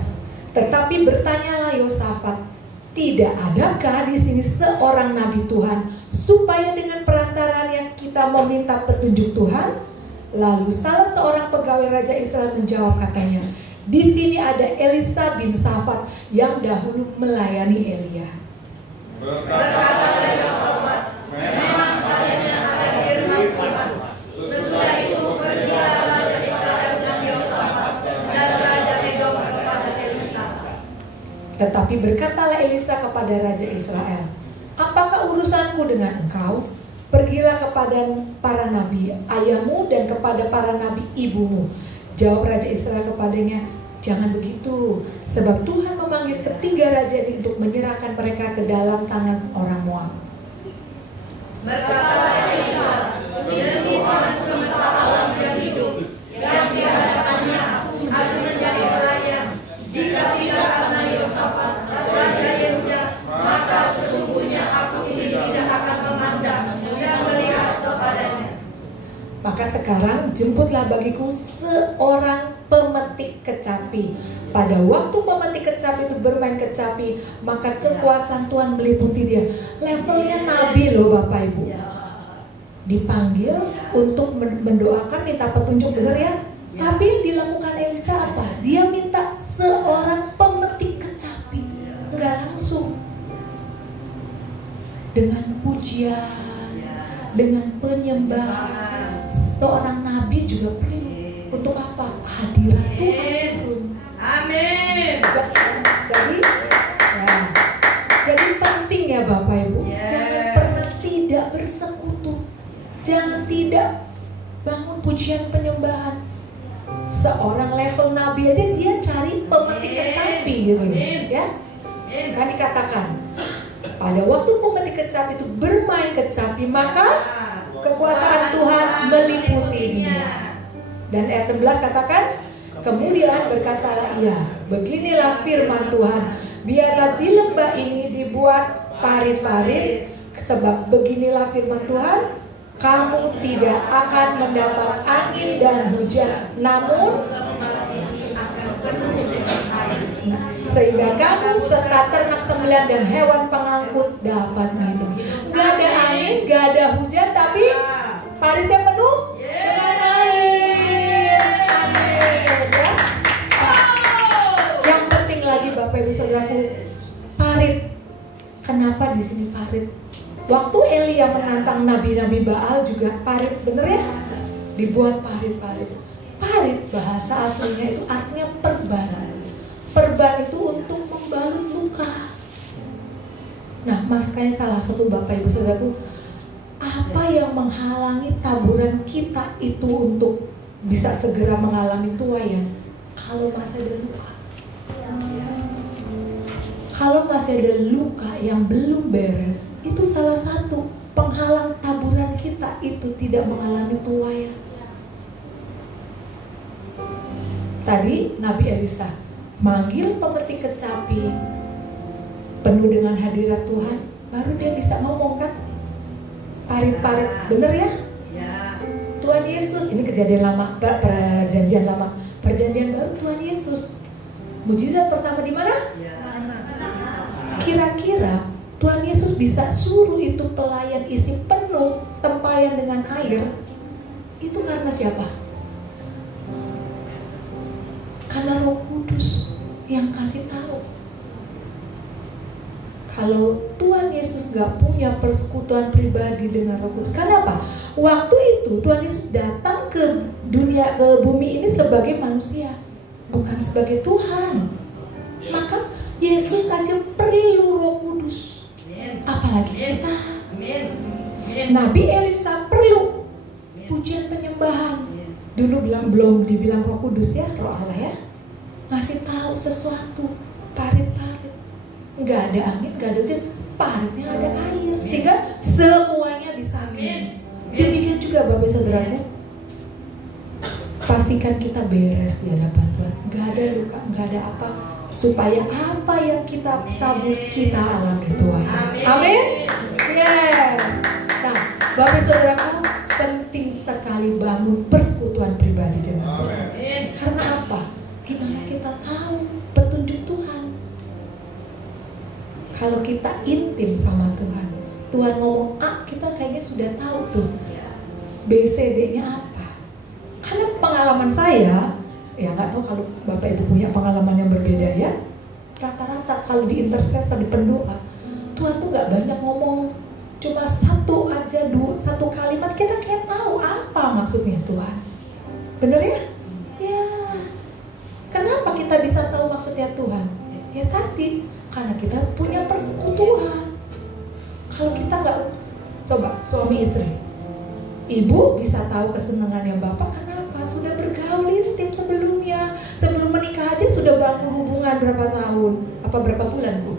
tetapi bertanyalah Yosafat, tidak adakah di sini seorang nabi Tuhan supaya dengan perantaraan kita meminta petunjuk Tuhan? Lalu salah seorang pegawai Raja Israel menjawab katanya, di sini ada Elisa bin Safat yang dahulu melayani Elia. Berkatalah Yosafat, memang padanya ada firman Tuhan. Sesudah itu pergilah Raja Israel dan Yosafat dan Raja Edom kepada Elisa. Tetapi berkatalah Elisa kepada Raja Israel, apakah urusanku dengan engkau? Pergilah kepada para nabi ayahmu dan kepada para nabi ibumu. Jawab Raja Israel kepadanya, jangan begitu, sebab Tuhan memanggil ketiga raja ini untuk menyerahkan mereka ke dalam tangan orang Moab. Berkatalah Elisa, demi Tuhan semesta alam yang hidup, yang di hadapannya aku menjadi pelayan. Jika tidak karena Yosafat, Raja Yehuda, maka sesungguhnya aku ini tidak akan memandang dan melihat kepadanya. Maka sekarang jemputlah bagiku seorang pemetik kecapi. Pada waktu pemetik kecapi itu bermain kecapi, maka kekuasaan Tuhan meliputi dia. Levelnya nabi loh Bapak Ibu. Dipanggil untuk mendoakan, minta petunjuk, benar ya? Tapi yang dilakukan Elisa apa? Dia minta seorang pemetik kecapi. Enggak langsung. Dengan pujian, dengan penyembahan. Seorang nabi juga perlu. Untuk apa? Hadirat Tuhan turun. Amin. Jadi penting ya Bapak Ibu. Jangan pernah tidak bersekutu. Jangan tidak bangun pujian penyembahan. Seorang level nabi aja dia cari pemetik kecapi gitu ya. Kan dikatakan pada waktu pemetik kecapi itu bermain kecapi, maka kekuasaan Tuhan meliputi dia. Dan ayat 11 katakan, kemudian berkatalah ia, beginilah firman Tuhan, biarlah di lembah ini dibuat parit-parit, sebab beginilah firman Tuhan, kamu tidak akan mendapat angin dan hujan, namun sehingga kamu serta ternak sembelihan dan hewan pengangkut dapat minum. Gak ada angin, gak ada hujan, tapi paritnya penuh dengan air. Ya. Yang penting lagi Bapak Ibu Saudaraku, parit. Kenapa di sini parit? Waktu Elia menantang nabi-nabi Baal juga parit, bener ya? Dibuat parit-parit. Parit bahasa aslinya itu artinya perban. Perban itu untuk membalut luka. Nah, makanya salah satu Bapak Ibu Saudaraku, apa yang menghalangi taburan kita itu untuk bisa segera mengalami tuayan? Kalau masih ada luka. Kalau masih ada luka yang belum beres, itu salah satu penghalang taburan kita itu tidak mengalami tuayan. Tadi Nabi Elisa manggil pemetik kecapi penuh dengan hadirat Tuhan, baru dia bisa ngomong kan? Parit-parit, bener ya? Tuhan Yesus, ini kejadian lama, perjanjian lama, perjanjian baru Tuhan Yesus. Mujizat pertama di mana? Kira-kira Tuhan Yesus bisa suruh itu pelayan isi penuh tempayan dengan air, itu karena siapa? Karena Roh Kudus yang kasih tahu. Kalau Tuhan Yesus gak punya persekutuan pribadi dengan Roh Kudus, karena apa? Waktu itu Tuhan Yesus datang ke dunia, ke bumi ini sebagai manusia, bukan sebagai Tuhan. Maka Yesus aja perlu Roh Kudus, apalagi kita. Nabi Elisa perlu pujian penyembahan. Dulu belum dibilang Roh Kudus ya, Roh Allah ya, ngasih tahu sesuatu, parit-parit, nggak ada angin, nggak ada hujan, paritnya ada air, sehingga semuanya bisa minum. Demikian juga Bapak Saudaraku, pastikan kita beres di hadapan Tuhan, nggak ada luka. daripada apa, supaya apa yang kita tabur kita alami Tuhan. Amin. Yes. Nah, Bapak Saudaraku, penting sekali bangun persekutuan pribadi dengan Tuhan. Karena apa? Gimana kita tahu petunjuk Tuhan? Kalau kita intim sama Tuhan, Tuhan ngomong A, kita kayaknya sudah tahu tuh BCD-nya apa. Karena pengalaman saya, ya nggak tahu kalau Bapak Ibu punya pengalaman yang berbeda ya. Rata-rata kalau di intercessor, di pendoa, Tuhan tuh nggak banyak ngomong, cuma satu aja, satu kalimat kita kayak tahu apa maksudnya Tuhan. Bener ya? Ya. Kenapa kita bisa tahu maksudnya Tuhan? Ya tadi, karena kita punya persekutuan. Kalau kita nggak, coba suami istri, ibu bisa tahu kesenangannya bapak kenapa? Sudah bergaul intim sebelumnya. Sebelum menikah aja sudah bangun hubungan berapa tahun? Apa berapa bulan, Bu?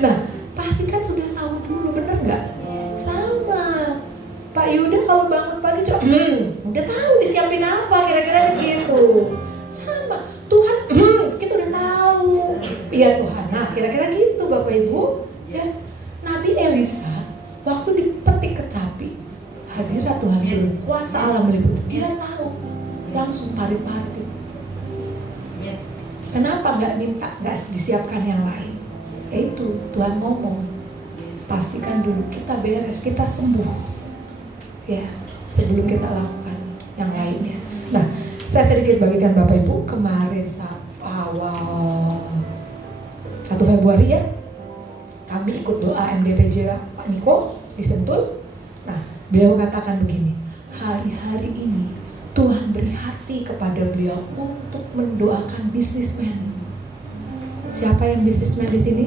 Nah, pasti kan sudah tahu dulu, bener nggak? Sama Pak Yuda kalau bangun pagi coba, udah tahu disiapin apa, kira-kira begitu. Sama Tuhan, kita udah tahu. Iya Tuhan, nah kira-kira gitu Bapak Ibu. Ya, Nabi Elisa waktu dipetik kecapi, hadirat Tuhan turun, kuasa Allah meliputi. Dia tahu, langsung parit-parit. Kenapa nggak minta, nggak disiapkan yang lain? Yaitu Tuhan ngomong, pastikan dulu kita beres, kita sembuh, ya sebelum kita lakukan yang lainnya. Nah, saya sedikit bagikan Bapak Ibu kemarin awal 1 Februari ya. Kami ikut doa MDPJ Pak Niko di Sentul. Nah, beliau katakan begini, hari-hari ini Tuhan beri hati kepada beliau untuk mendoakan bisnismen. Siapa yang bisnismen di sini?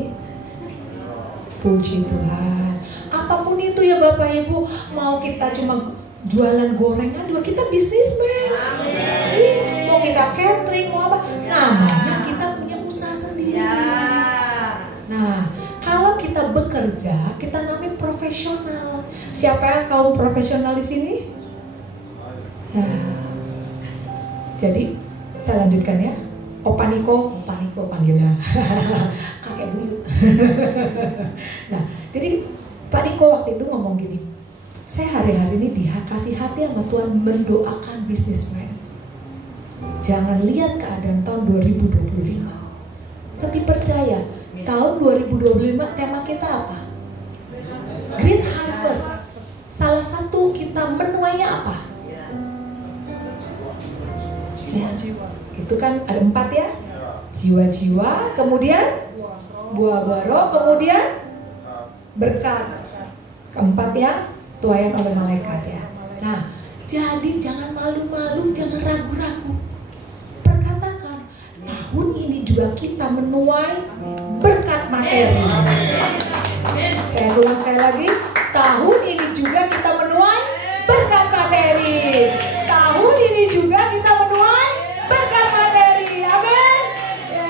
Puji Tuhan. Apapun itu ya Bapak Ibu, mau kita cuma jualan gorengan juga kita bisnismen. Amin. Mau kita catering, mau apa? Namanya kita punya usaha sendiri. Nah, kalau kita bekerja, kita namanya profesional. Siapa yang kaum profesional di sini? Nah, jadi saya lanjutkan ya. Opa Niko panggilnya. Kakek buyut. Nah, jadi Pak Niko waktu itu ngomong gini, saya hari-hari ini dikasih hati sama Tuhan mendoakan bisnismen. Jangan lihat keadaan tahun 2025, tapi percaya tahun 2025 tema kita apa? Great Harvest. Salah satu kita menuainya apa? Ya, itu kan ada 4 ya, jiwa-jiwa, kemudian buah-buah roh, kemudian berkat. Keempat ya, tuaian oleh malaikat ya. Nah, jadi jangan malu-malu, jangan ragu-ragu. Perkatakan, tahun ini juga kita menuai berkat materi. Saya ulang sekali lagi, tahun ini juga kita menuai berkat materi. Tahun ini juga kita menuai berkat materi. Amin. Ya.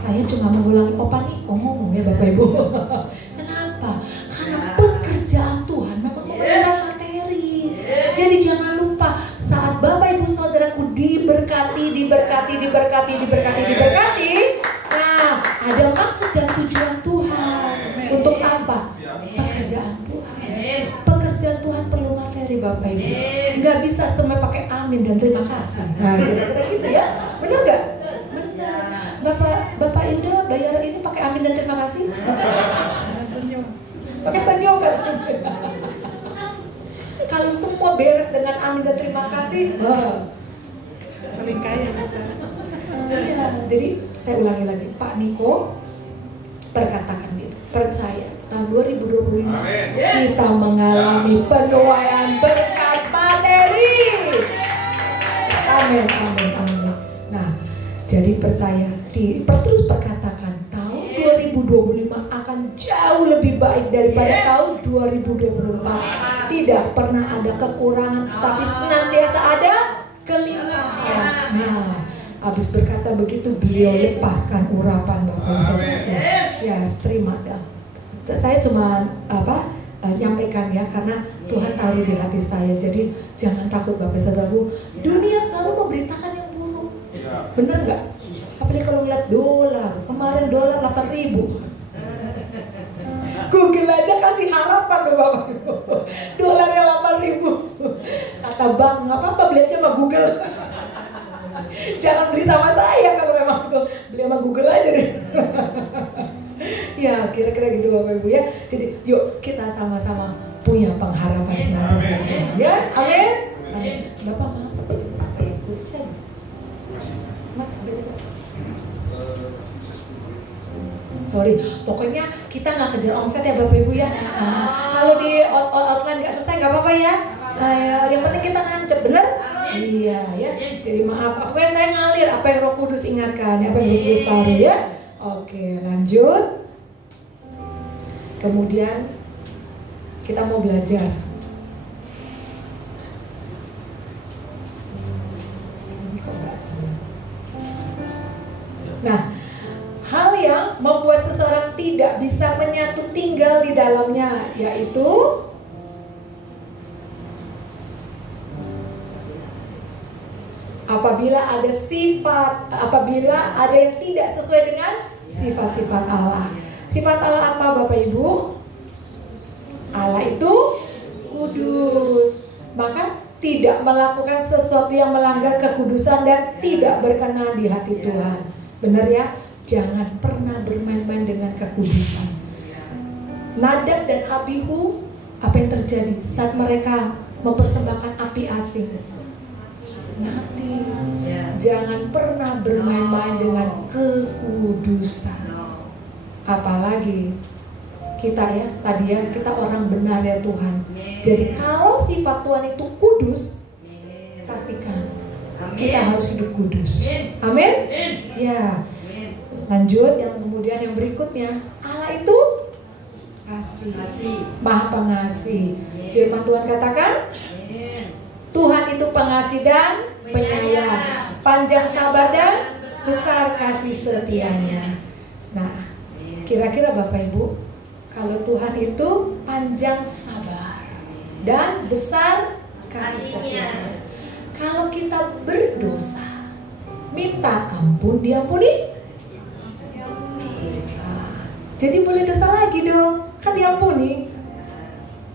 Saya cuma mengulangi Opa Niko ngomong ya Bapak Ibu. Kenapa? Karena pekerjaan Tuhan memang memberikan materi. Jadi jangan lupa saat Bapak Ibu saudaraku diberkati. Nah, ada maksud dan tujuan Tuhan. Untuk apa? Pekerjaan Tuhan. Pekerjaan Tuhan perlu materi Bapak Ibu. Nggak bisa semua pakai amin dan terima kasih. Nah, kira-kira gitu ya. Benar nggak? Benar. Bapak Indah bayar ini pakai amin dan terima kasih? Pakai senyum kan? Kalau semua beres dengan amin dan terima kasih, paling kaya. Iya, jadi saya ulangi lagi, Pak Niko perkatakan gitu, percaya tahun 2025 kita mengalami penuaian berkat materi. Amin. Nah, jadi percaya, terus perkatakan tahun 2025 akan jauh lebih baik daripada tahun 2024. Tidak pernah ada kekurangan, tapi senantiasa ada kelimpahan. Nah, habis berkata begitu beliau lepaskan urapan Bapak. Ya, terima. Saya cuma nyampaikan ya, karena Tuhan taruh di hati saya. Jadi jangan takut Bapak Saudaraku. Dunia selalu memberitakan yang buruk. Bener nggak? Apalagi kalau ngeliat dolar, kemarin dolar 8.000. Google aja kasih harapan loh Bapak Ibu. Dolarnya 8.000. Kata Bang, nggak apa-apa beli aja sama Google. Jangan beli sama saya kalau memang tuh, beli sama Google aja deh. Ya kira-kira gitu Bapak Ibu ya. Jadi yuk kita sama-sama punya pengharapan senantiasa. Ya, amin. Amin. Bapak maaf, apa ya kursinya? Mas, sorry, pokoknya kita nggak kejar omset ya Bapak Ibu ya. Kalau di outline nggak selesai nggak apa-apa ya. Yang penting kita nancep, bener? Iya ya. Jadi maaf, pokoknya saya ngalir apa yang Roh Kudus ingatkan, apa yang Roh Kudus taruh ya. Oke, lanjut. Kemudian kita mau belajar. Nah, hal yang membuat seseorang tidak bisa menyatu tinggal di dalamnya, yaitu apabila ada yang tidak sesuai dengan sifat-sifat Allah. Sifat Allah apa Bapak Ibu? Allah itu kudus. Maka tidak melakukan sesuatu yang melanggar kekudusan dan tidak berkenan di hati Tuhan. Benar ya? Jangan pernah bermain-main dengan kekudusan. Nadab dan Abihu, apa yang terjadi saat mereka mempersembahkan api asing? Mati. Jangan pernah bermain-main dengan kekudusan. Apalagi kita ya, tadi ya, kita orang benar ya Tuhan. Jadi kalau sifat Tuhan itu kudus, pastikan kita harus hidup kudus. Amin. Ya. Lanjut yang kemudian yang berikutnya, Allah itu kasih, Maha Pengasih. Firman Tuhan katakan, Tuhan itu pengasih dan penyayang, panjang sabar dan besar kasih setianya. Nah, kira-kira Bapak Ibu, kalau Tuhan itu panjang sabar dan besar kasih setianya, kalau kita berdosa, minta ampun, diampuni. Jadi boleh dosa lagi dong, kan diampuni.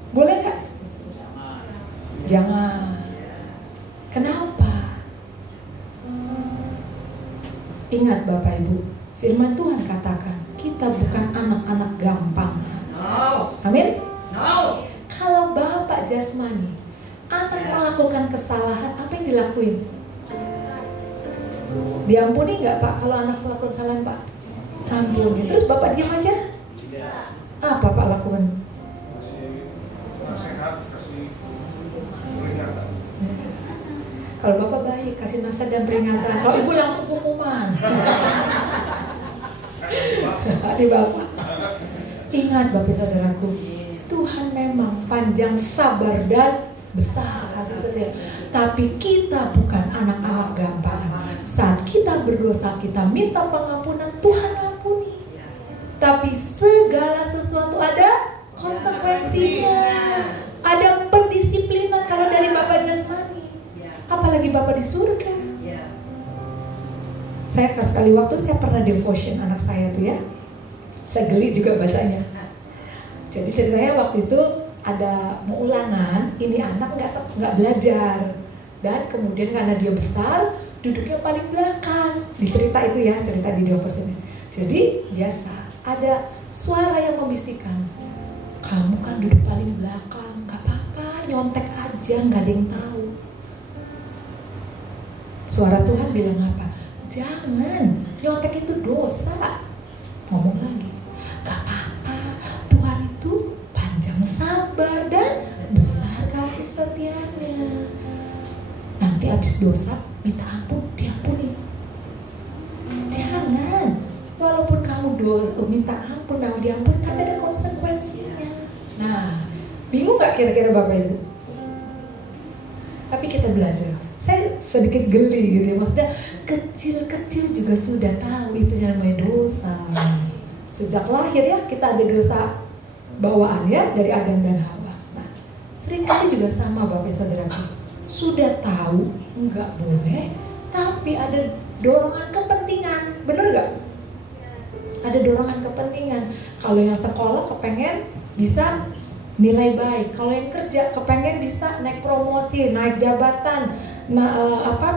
Boleh gak? Jangan. Kenapa? Ingat Bapak Ibu, firman Tuhan katakan, kita bukan anak-anak gampang. Amin? Kalau Bapak jasmani, anak melakukan kesalahan, apa yang dilakuin? Diampuni gak Pak kalau anak melakukan kesalahan Pak? Ampuni. Terus Bapak diam aja? Apa Bapak lakukan? Kasih nasihat, kasih peringatan. Kalau Bapak baik, kasih nasihat dan peringatan. Kalau Ibu langsung pengumuman. Hati Bapak. Ingat Bapak saudaraku, Tuhan memang panjang sabar dan besar kasih setia. Tapi kita bukan anak-anak gampang. Saat kita berdosa, kita minta pengampunan, Tuhan ampuni. Tapi segala sesuatu ada konsekuensinya, ada pendisiplinan kalau dari Bapak jasmani, apalagi Bapak di surga. Saya sekali waktu saya pernah devotion anak saya tuh ya, saya geli juga bacanya. Jadi ceritanya waktu itu ada mau ulangan, ini anak nggak belajar, dan kemudian karena dia besar, duduknya paling belakang. Di cerita itu ya, cerita di devotion. Jadi biasa ada suara yang membisikkan, kamu kan duduk paling belakang, gak apa-apa, nyontek aja, gak ada yang tahu. Suara Tuhan bilang apa? Jangan, nyontek itu dosa. Ngomong lagi, gak apa-apa, Tuhan itu panjang sabar dan besar kasih setianya. Nanti habis dosa, minta ampun, diampuni. Jangan, walaupun kamu dosa, minta ampun, mau diampun, tapi ada konsekuensinya. Nah, bingung gak kira-kira Bapak Ibu? Tapi kita belajar. Saya sedikit geli gitu ya, maksudnya kecil-kecil juga sudah tahu itu namanya dosa. Sejak lahir ya kita ada dosa bawaan ya dari Adam dan Hawa. Nah, seringkali juga sama Bapak Saudaraku, sudah tahu nggak boleh, tapi ada ada dorongan kepentingan, bener gak? Ada dorongan kepentingan. Kalau yang sekolah kepengen bisa nilai baik, kalau yang kerja kepengen bisa naik promosi, naik jabatan,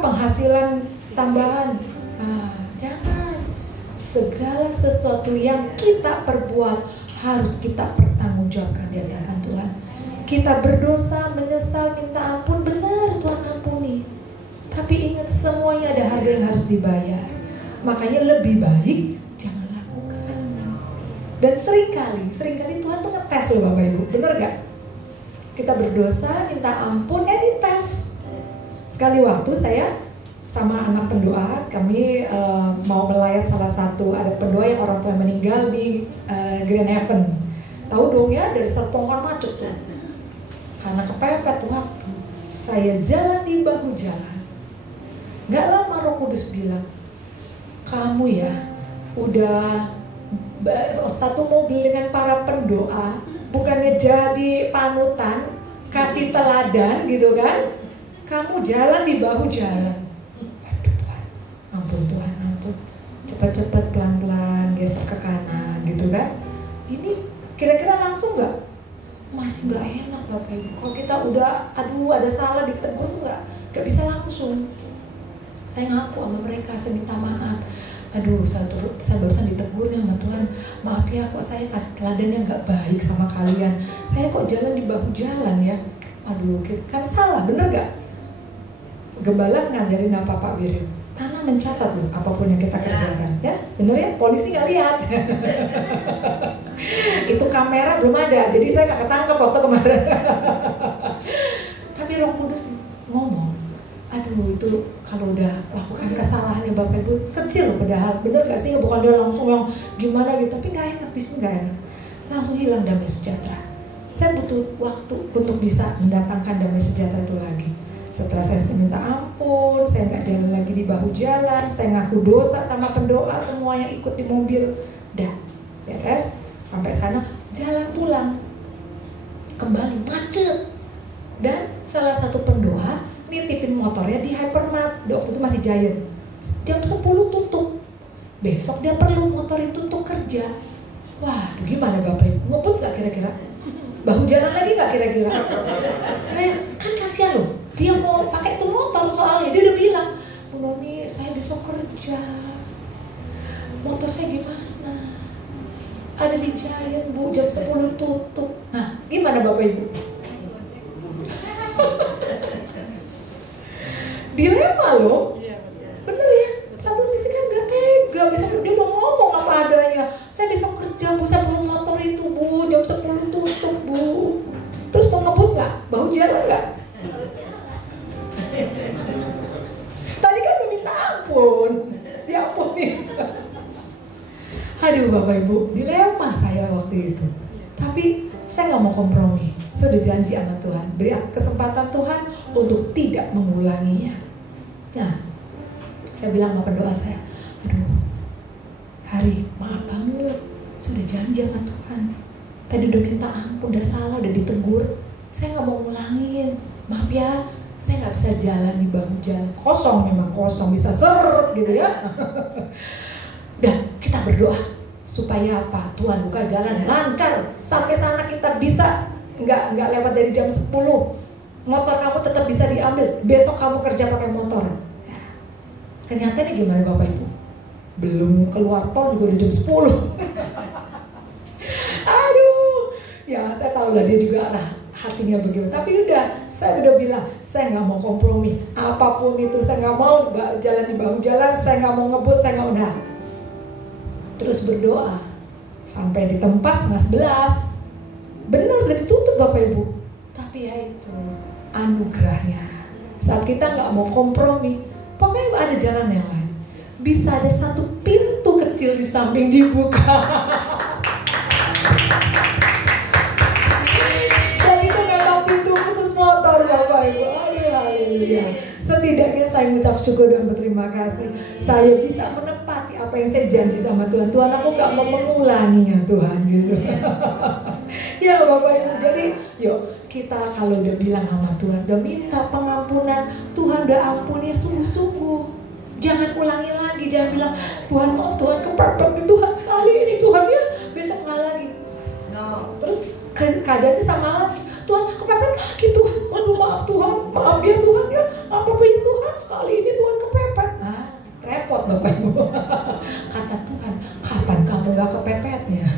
penghasilan tambahan. Jangan. Segala sesuatu yang kita perbuat harus kita pertanggungjawabkan di hadapan Tuhan. Kita berdosa, menyesal, minta ampun, benar Tuhan ampuni. Tapi ingat semuanya ada harga yang harus dibayar. Makanya lebih baik jangan lakukan. Dan seringkali Tuhan tuh ngetes loh Bapak Ibu, bener gak? Kita berdosa, minta ampun, dites. Sekali waktu saya sama anak pendoa, kami mau melayat salah satu, ada pendoa yang orang tua meninggal di Grand Heaven. Tahu dong ya, dari Serpong kan macet tuh. Karena kepepet waktu, saya jalan di bahu jalan. Gak lama Roh Kudus bilang, kamu ya udah satu mobil dengan para pendoa, bukannya jadi panutan, kasih teladan gitu kan? Kamu jalan di bahu jalan. Aduh Tuhan, ampun, cepat-cepat pelan-pelan geser ke kanan gitu kan? Ini kira-kira langsung nggak? Masih nggak enak Bapak Ibu. Kalau kita udah, ada salah ditegur tuh nggak bisa langsung. Saya ngaku sama mereka, saya minta maaf. Saya barusan ditegur nih sama Tuhan. Maaf ya, kok saya kasih teladan yang nggak baik sama kalian. Saya kok jalan di bahu jalan ya. Kan salah, bener gak? Gembala ngajarin apa Pak Birin? Tanah mencatat loh apapun yang kita kerjakan, ya bener ya? Polisi nggak lihat. Itu kamera belum ada, jadi saya nggak ketangkep waktu kemarin. Tapi Roh Kudus ngomong, itu kalau udah lakukan kesalahan ya Bapak Ibu kecil padahal, bener gak sih? Bukan dia langsung yang gimana gitu, tapi nggak enak, di sini nggak enak, langsung hilang damai sejahtera. Saya butuh waktu untuk bisa mendatangkan damai sejahtera itu lagi. Setelah saya minta ampun, saya nggak jalan lagi di bahu jalan, saya ngaku dosa sama pendoa semua yang ikut di mobil, udah beres. Sampai sana jalan pulang, kembali macet. Dan salah satu pendoa nitipin motornya di Hypermart, waktu itu masih Giant. Jam 10 tutup. Besok dia perlu motor itu untuk kerja. Wah, gimana Bapak Ibu? Ngebut gak kira-kira? Bahu jalan lagi gak kira-kira? Kan kasihan loh. Dia mau pakai itu motor soalnya. Dia udah bilang, Bu Noni, saya besok kerja. Motor saya gimana? Ada di Giant Bu, jam 10 tutup. Nah, gimana Bapak Ibu? Dilema loh. Bener ya? Satu sisi kan gak tega. Besok dia udah ngomong apa adanya. Saya besok kerja Bu, saya perlu motor itu Bu, jam 10 tutup Bu. Terus mau ngebut gak? Bahu jalan gak? Tadi kan meminta ampun, diampuni. Aduh Bapak Ibu, dilema saya waktu itu. Tapi saya gak mau kompromi. Saya udah janji sama Tuhan, beri kesempatan Tuhan untuk tidak mengulanginya. Nah, saya bilang sama pendoa saya, Hari, maaf banget, saya udah janji sama Tuhan. Tadi udah minta ampun, udah salah, udah ditegur. Saya gak mau ngulangin, maaf ya. Saya gak bisa jalan di bahu jalan, kosong, memang kosong, bisa seret gitu ya. Udah, kita berdoa supaya apa? Tuhan buka jalan lancar, sampai sana kita bisa nggak lewat dari jam 10. Motor kamu tetap bisa diambil, besok kamu kerja pakai motor. Kenyataannya gimana Bapak Ibu? Belum keluar tol juga udah jam 10. Aduh, ya saya tahu lah dia juga hatinya begitu. Tapi saya udah bilang, saya nggak mau kompromi. Apapun itu saya nggak mau jalan di bahu jalan, saya nggak mau ngebut, saya nggak udah. Terus berdoa sampai di tempat 11:30. Benar udah ditutup Bapak Ibu. Tapi ya itu anugerahnya. Saat kita nggak mau kompromi, pokoknya ada jalan yang lain. Bisa ada satu pintu kecil di samping dibuka. Dan itu memang pintu khusus motor Bapak Ibu. Haleluya. Setidaknya saya mengucap syukur dan berterima kasih. Saya bisa menepati apa yang saya janji sama Tuhan. Tuhan, aku gak mau mengulanginya Tuhan gitu. Ya Bapak Ibu, jadi yuk kita kalau udah bilang sama Tuhan, udah minta pengampunan, Tuhan udah ampuni sungguh-sungguh. Jangan ulangi lagi, jangan bilang Tuhan mau, Tuhan kepepet Tuhan sekali ini, Tuhan ya besok nggak lagi. Terus keadaannya sama lagi, Tuhan kepepet lagi Tuhan, aduh maaf Tuhan, maaf ya Tuhan ya, apa ya Tuhan sekali ini Tuhan kepepet. Nah, repot Bapak Ibu. Kata Tuhan, kapan kamu nggak kepepetnya?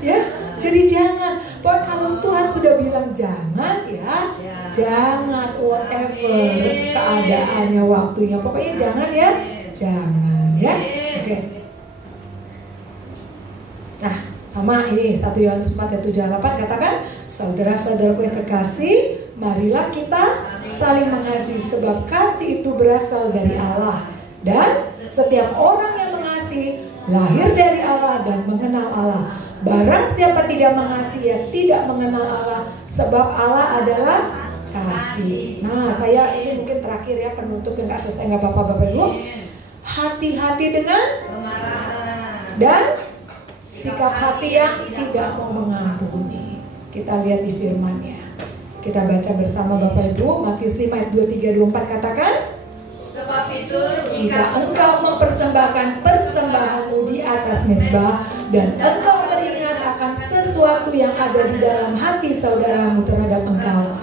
Ya, jadi jangan. Pokoknya kalau Tuhan sudah bilang jangan ya, jangan whatever keadaannya, waktunya, pokoknya jangan ya, jangan ya. Oke. Nah, sama ini 1 Yohanes 4 ayat 7 8 katakan, saudara-saudaraku yang kekasih, marilah kita saling mengasihi sebab kasih itu berasal dari Allah, dan setiap orang yang mengasihi lahir dari Allah dan mengenal Allah. Barang siapa tidak mengasihi, ya tidak mengenal Allah, sebab Allah adalah kasih. Nah, saya ini mungkin terakhir ya, penutup yang gak selesai, nggak apa-apa Bapak Ibu. Hati-hati dengan kemarahan dan sikap hati yang tidak mau mengampuni. Kita lihat di firman-Nya. Kita baca bersama Bapak Ibu, Matius 5 ayat 23-24 katakan, sebab itu jika engkau mempersembahkan persembahanmu di atas mezbah dan engkau teringat akan sesuatu yang ada di dalam hati saudaramu terhadap engkau,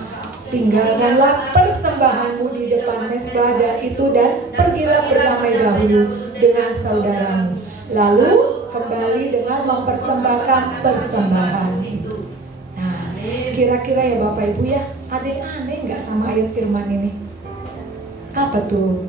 tinggalkanlah persembahanmu di depan mezbah itu dan pergilah berdamai dahulu dengan saudaramu, lalu kembali dengan mempersembahkan persembahan itu. Nah, kira-kira ya Bapak Ibu ya, ada yang aneh nggak sama ayat firman ini? Apa tuh?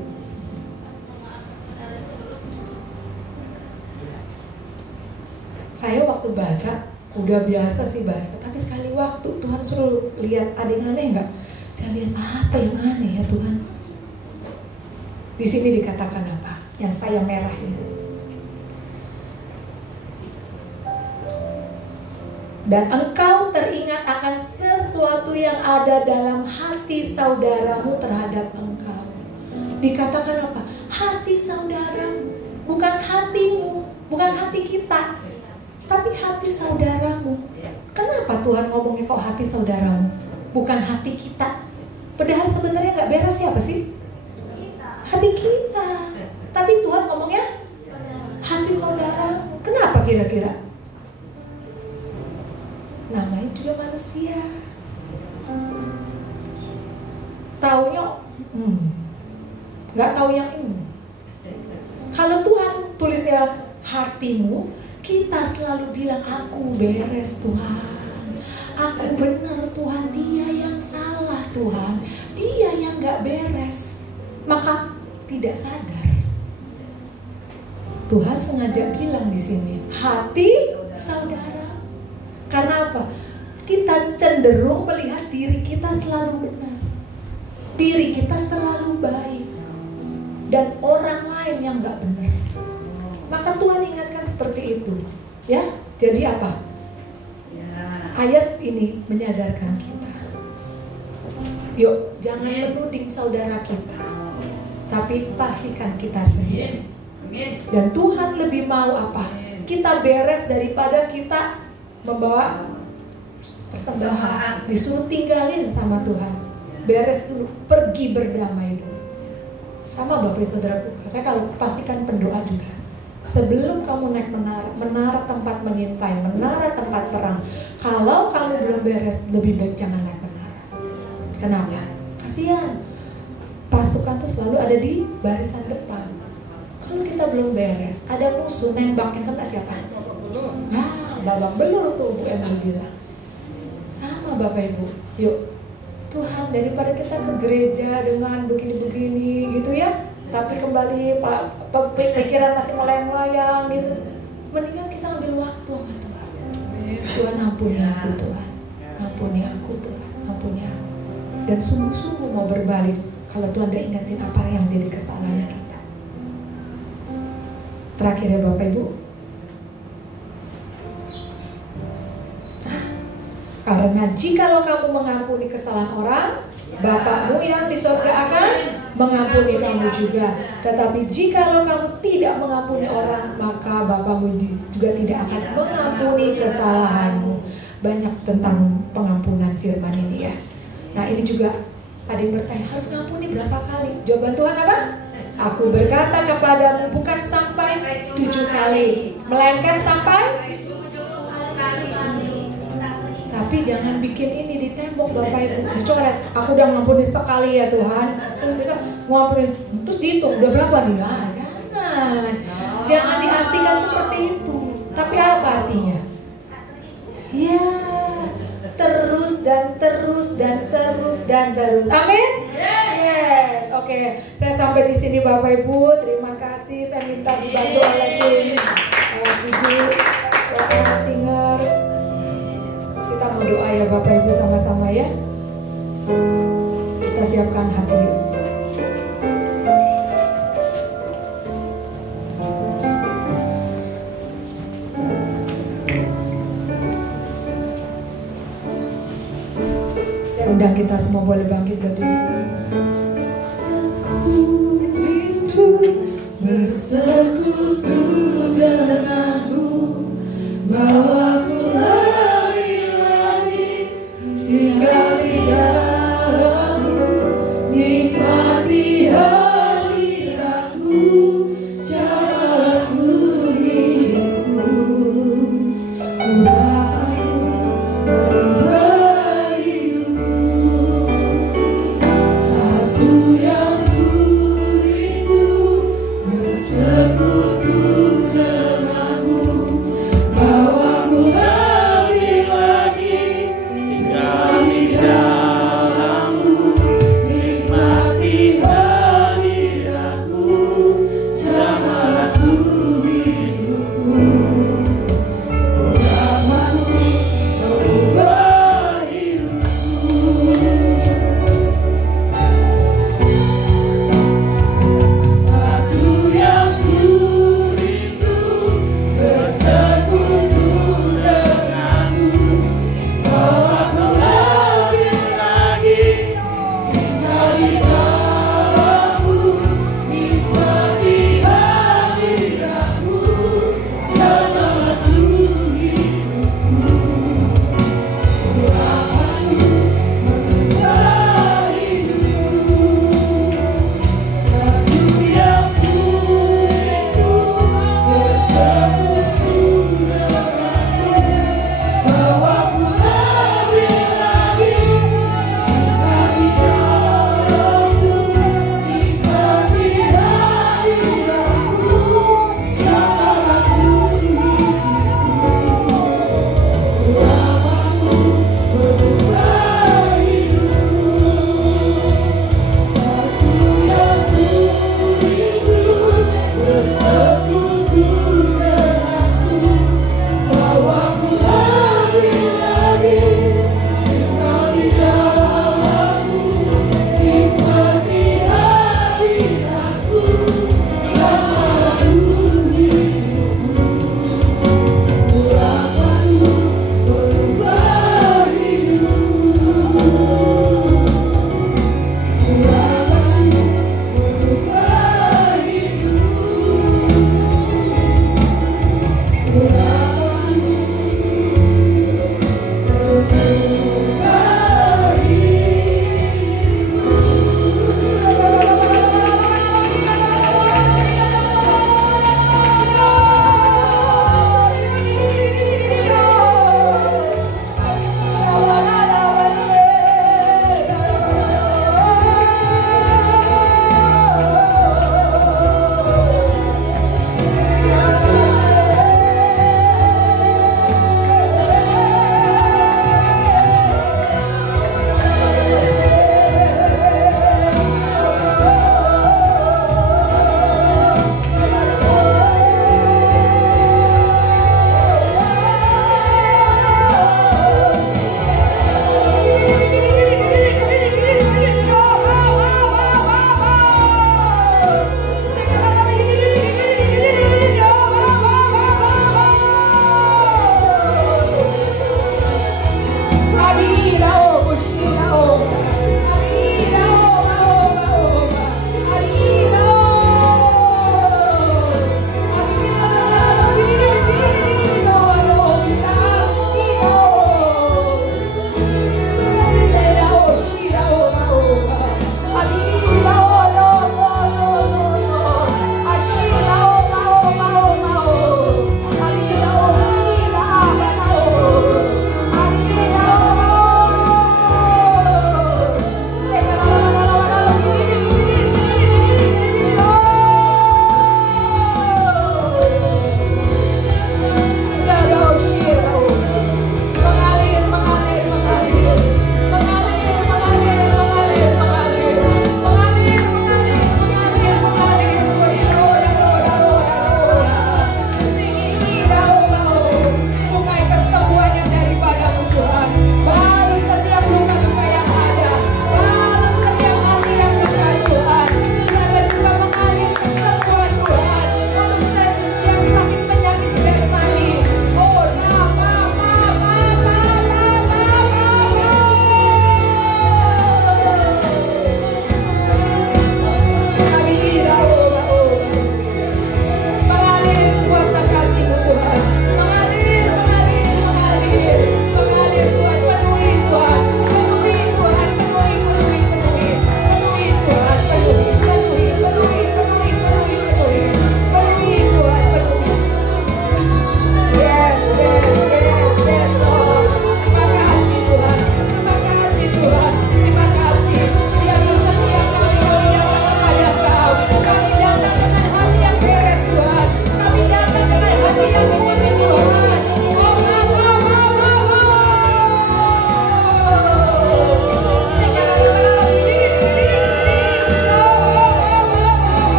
Saya waktu baca udah biasa sih baca, tapi sekali waktu Tuhan suruh lihat ada yang aneh nggak? Saya lihat apa yang aneh ya Tuhan? Di sini dikatakan apa? Yang saya merah ini. Dan engkau teringat akan sesuatu yang ada dalam hati saudaramu terhadap engkau. Dikatakan apa? Hati saudaramu, bukan hatimu, bukan hati kita, tapi hati saudaramu. Kenapa Tuhan ngomongnya kok hati saudaramu, bukan hati kita? Padahal sebenarnya nggak beres siapa sih? Hati kita. Tapi Tuhan ngomongnya hati saudaramu. Kenapa kira-kira? Namanya juga manusia. Taunya nggak tahu yang ini. Kalau Tuhan tulisnya hatimu, kita selalu bilang aku beres Tuhan, aku benar Tuhan, dia yang salah Tuhan, dia yang nggak beres. Maka tidak sadar Tuhan sengaja bilang di sini hati saudara. Karena apa? Kita cenderung melihat diri kita selalu benar, diri kita selalu baik, dan orang lain yang nggak benar. Maka Tuhan ingatkan seperti itu, ya. Jadi apa? Ayat ini menyadarkan kita. Yuk, jangan menuding saudara kita, tapi pastikan kita sendiri. Dan Tuhan lebih mau apa? Kita beres daripada kita membawa persembahan. Disuruh tinggalin sama Tuhan, beres dulu, pergi berdamai dulu. Sama Bapak Saudaraku, saya kalau pastikan pendoa juga. Sebelum kamu naik menara tempat mengintai, menara tempat perang, kalau kamu belum beres, lebih baik jangan naik menara. Kenapa? Kasihan, pasukan tuh selalu ada di barisan depan. Kalau kita belum beres, ada musuh nembak yang kena siapa? Nah, babak belur tuh Bu Emil bilang. Sama Bapak Ibu, yuk Tuhan, daripada kita ke gereja dengan begini-begini gitu ya, tapi kembali pikiran masih melayang-layang gitu, mendingan kita ambil waktu sama Tuhan. Tuhan ampuni aku Tuhan, ampuni aku Tuhan, ampuni aku. Dan sungguh-sungguh mau berbalik kalau Tuhan udah ingatin apa yang jadi kesalahan kita. Terakhir ya Bapak Ibu, karena jikalau kamu mengampuni kesalahan orang, Bapakmu yang di surga akan mengampuni kamu juga. Tetapi jikalau kamu tidak mengampuni orang, maka Bapakmu juga tidak akan mengampuni kesalahanmu. Banyak tentang pengampunan firman ini ya. Nah ini juga ada yang bertanya, harus ngampuni berapa kali? Jawaban Tuhan apa? Aku berkata kepadamu bukan sampai 7 kali, melainkan sampai. Tapi jangan bikin ini di tembok Bapak Ibu, dicoret. Aku udah ngampuni sekali ya Tuhan. Terus kita ngampuni, terus dihitung udah berapa nih? Nah, jangan diartikan seperti itu. Tapi apa artinya? Ya, terus dan terus dan terus dan terus. Amin. Yes. Oke, saya sampai di sini Bapak Ibu. Terima kasih. Saya minta dibantu oleh tim Puji, Bapak Singer. Kita mau doa ya Bapak Ibu sama-sama ya. Kita siapkan hati yuk. Saya undang kita semua boleh bangkit berdiri. Aku bersekutu denganmu, bawaku lagi tinggal di dalammu, nikmati hadiratmu, jamalah seluruh hidupku. Urapanmu menyembah hidupku, satu yang ku rindu bersekutu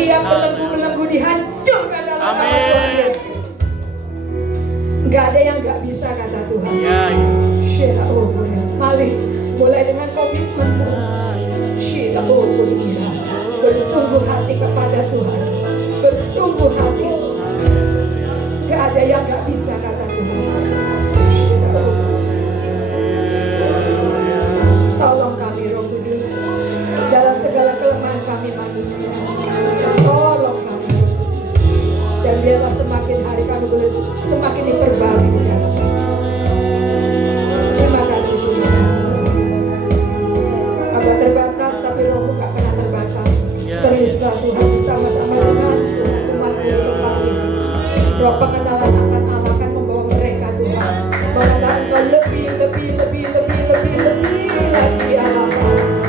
Setiap belenggu-belenggu dihancurkan dalam nama Tuhan Yesus. Gak ada yang gak bisa kata Tuhan. Syira maling mulai dengan komitmenmu. Syira bersungguh hati kepada Tuhan. Bersungguh hati. Gak ada yang gak bisa kata Tuhan. Tolong kami Roh Kudus dalam segala kelemahan kami manusia. Tolong kami Roh Kudus. Dan biarlah semakin hari kami boleh semakin diperbarui. Terima kasih Tuhan. Apa terbatas tapi Rohmu gak pernah terbatas. Teruslah Tuhan bersama-sama dengan umat-Mu di tempat ini. Roh pengenalan akan Allah akan membawa mereka Tuhan mengenal Engkau lebih lagi Allah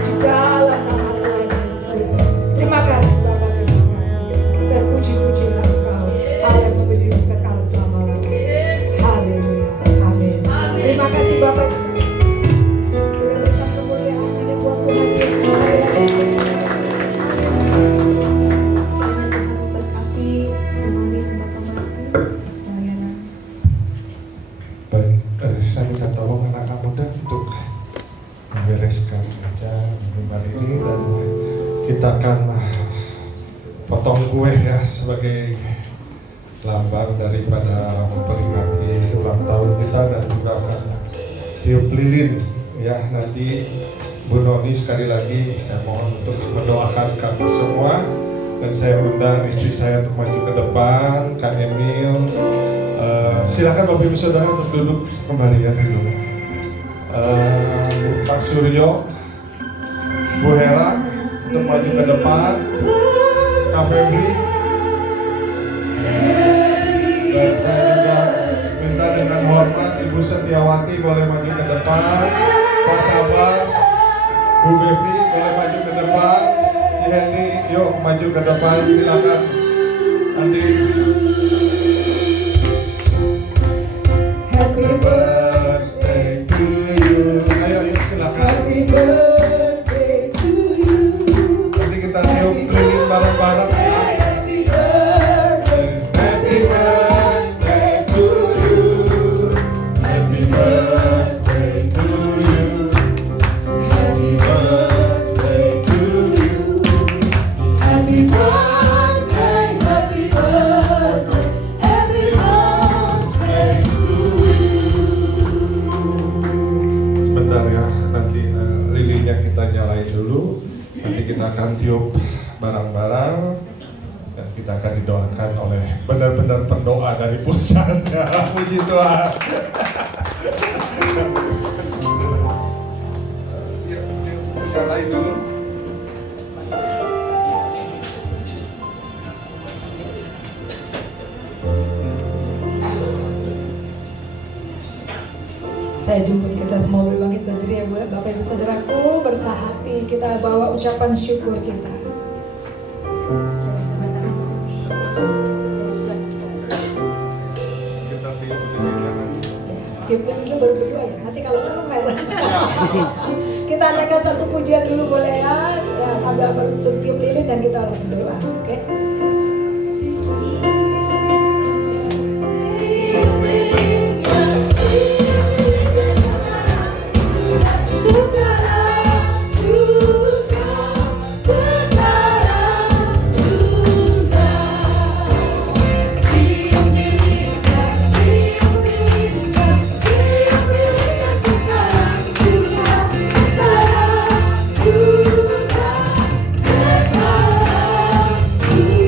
di dalam nama Tuhan Yesus. Terima kasih Bapa, terima kasih. Terpuji-pujilah Engkau Allah yang memberi kekal selama-lamanya. Haleluya, amin. Terima kasih Bapa. Boleh letak kemuliaan hanya buat Tuhan Yesus. Saya minta tolong anak-anak muda untuk membereskan meja minuman ini dan kita akan potong kue ya sebagai lambang daripada memperingati ulang tahun kita, dan juga akan tiup lilin ya. Nanti Bu Noni sekali lagi saya mohon untuk mendoakan kami semua, dan saya undang istri saya untuk maju ke depan, Kak Emil. Silakan Bapak Ibu Saudara untuk duduk kembali ya dulu. Pak Suryo, Bu Hera untuk maju ke depan, Kak Febri, dan saya juga minta dengan hormat Ibu Setiawati boleh maju ke depan, Pak Sabar, Bu Bevi boleh maju ke depan, Hendy yuk maju ke depan, silakan Andi. Happy birthday to you. Ayo yuk silakan. Happy birthday to you. Nanti kita tiup lilin bareng-bareng ya. Happy birthday. Happy birthday to you. Happy birthday to you. Happy birthday to you. Happy birthday. Happy birthday. Happy birthday to Sebentar ya, nanti lilinnya kita nyalain dulu. Nanti kita akan tiup barang-barang dan kita akan didoakan oleh benar-benar pendoa dari pusatnya. Puji Tuhan. Nyalain dulu. Saya jemput kita semua berbangkit berdiri ya Bu, Bapak Ibu Saudaraku, bersahati kita bawa ucapan syukur kita. Kita tiup lilinnya. Tiup dulu baru berdua ya, nanti kalau kan merah. Kita adakan satu pujian dulu boleh ya, sambil baru tiup lilin dan kita langsung berdoa, oke? You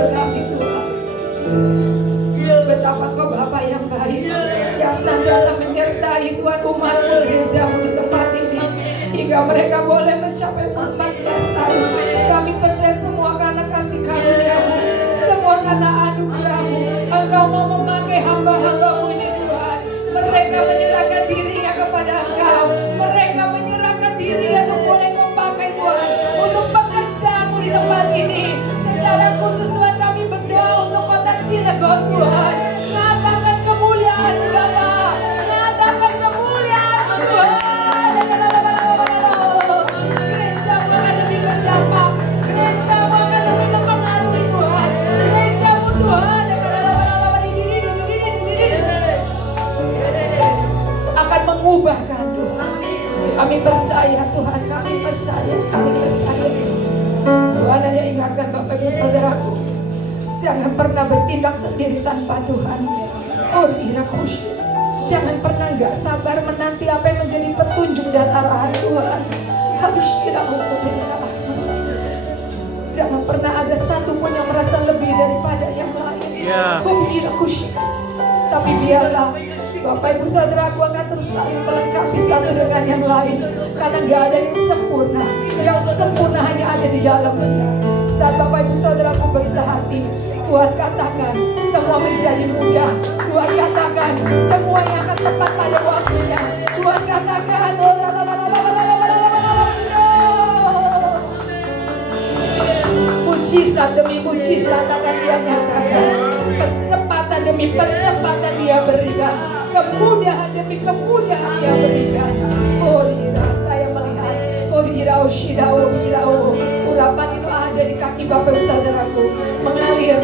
sumber kami Tuhan. Betapa Engkau Bapa yang baik, yang senantiasa menyertai Tuhan umat-Mu, gereja-Mu di tempat ini, hingga mereka boleh mencapai 14 tahun. Kami percaya semua karena kasih karunia-Mu, semua karena anugerah-Mu. Engkau mau memakai hamba-hamba-Mu ini Tuhan. Mereka menyerahkan dirinya kepada Engkau. Mereka menyerahkan dirinya untuk boleh memakai Tuhan untuk pekerjaan-Mu di tempat ini. Secara khusus Tuhan kami berdoa untuk kota Cilegon Tuhan. Nyatakan kemuliaan Bapa, nyatakan kemuliaan Tuhan. Gereja-Mu akan lebih berdampak, gereja-Mu akan lebih mempengaruhi Tuhan. Gereja-Mu Tuhan akan mengubahkan Tuhan. Kami percaya Tuhan, kami percaya. Tuhan hanya ingatkan Bapak Ibu Saudaraku, jangan pernah bertindak sendiri tanpa Tuhan. Oh irakushi, jangan pernah gak sabar menanti apa yang menjadi petunjuk dan arahan Tuhan. Harus jangan pernah ada satupun yang merasa lebih daripada yang lain. Oh irakushi, tapi biarlah Bapak Ibu Saudaraku akan terus saling melengkapi satu dengan yang lain, karena gak ada yang sempurna. Yang sempurna hanya ada di dalam Dia. Saat Bapak Ibu Saudaraku bersehati, Tuhan katakan semua menjadi mudah. Tuhan katakan semua yang akan tepat pada waktunya. Tuhan katakan mujizat demi mujizat akan Dia nyatakan. Percepatan demi percepatan Dia berikan. Kemudahan demi kemudahan Dia berikan. Oh ira, saya melihat urapan itu ada di kaki Bapak Ibu Saudaraku, mengalir.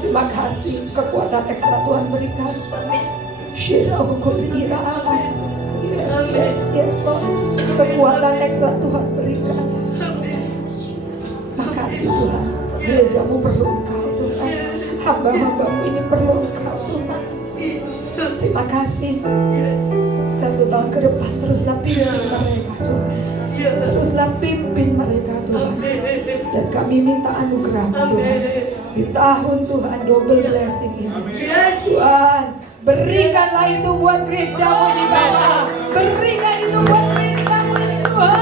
Terima kasih kekuatan ekstra Tuhan berikan. Yes Lord, kekuatan ekstra Tuhan berikan. Makasih Tuhan, gereja-Mu perlu Engkau Tuhan, hamba-hamba-Mu ini perlu Engkau Tuhan. Terima kasih. 1 tahun ke depan teruslah pimpin mereka Tuhan, teruslah pimpin mereka Tuhan. Dan kami minta anugerah Tuhan di tahun Tuhan double blessing ini. Tuhan, berikanlah itu buat gereja-Mu ini Bapa. Berikan itu buat gereja-Mu ini Tuhan.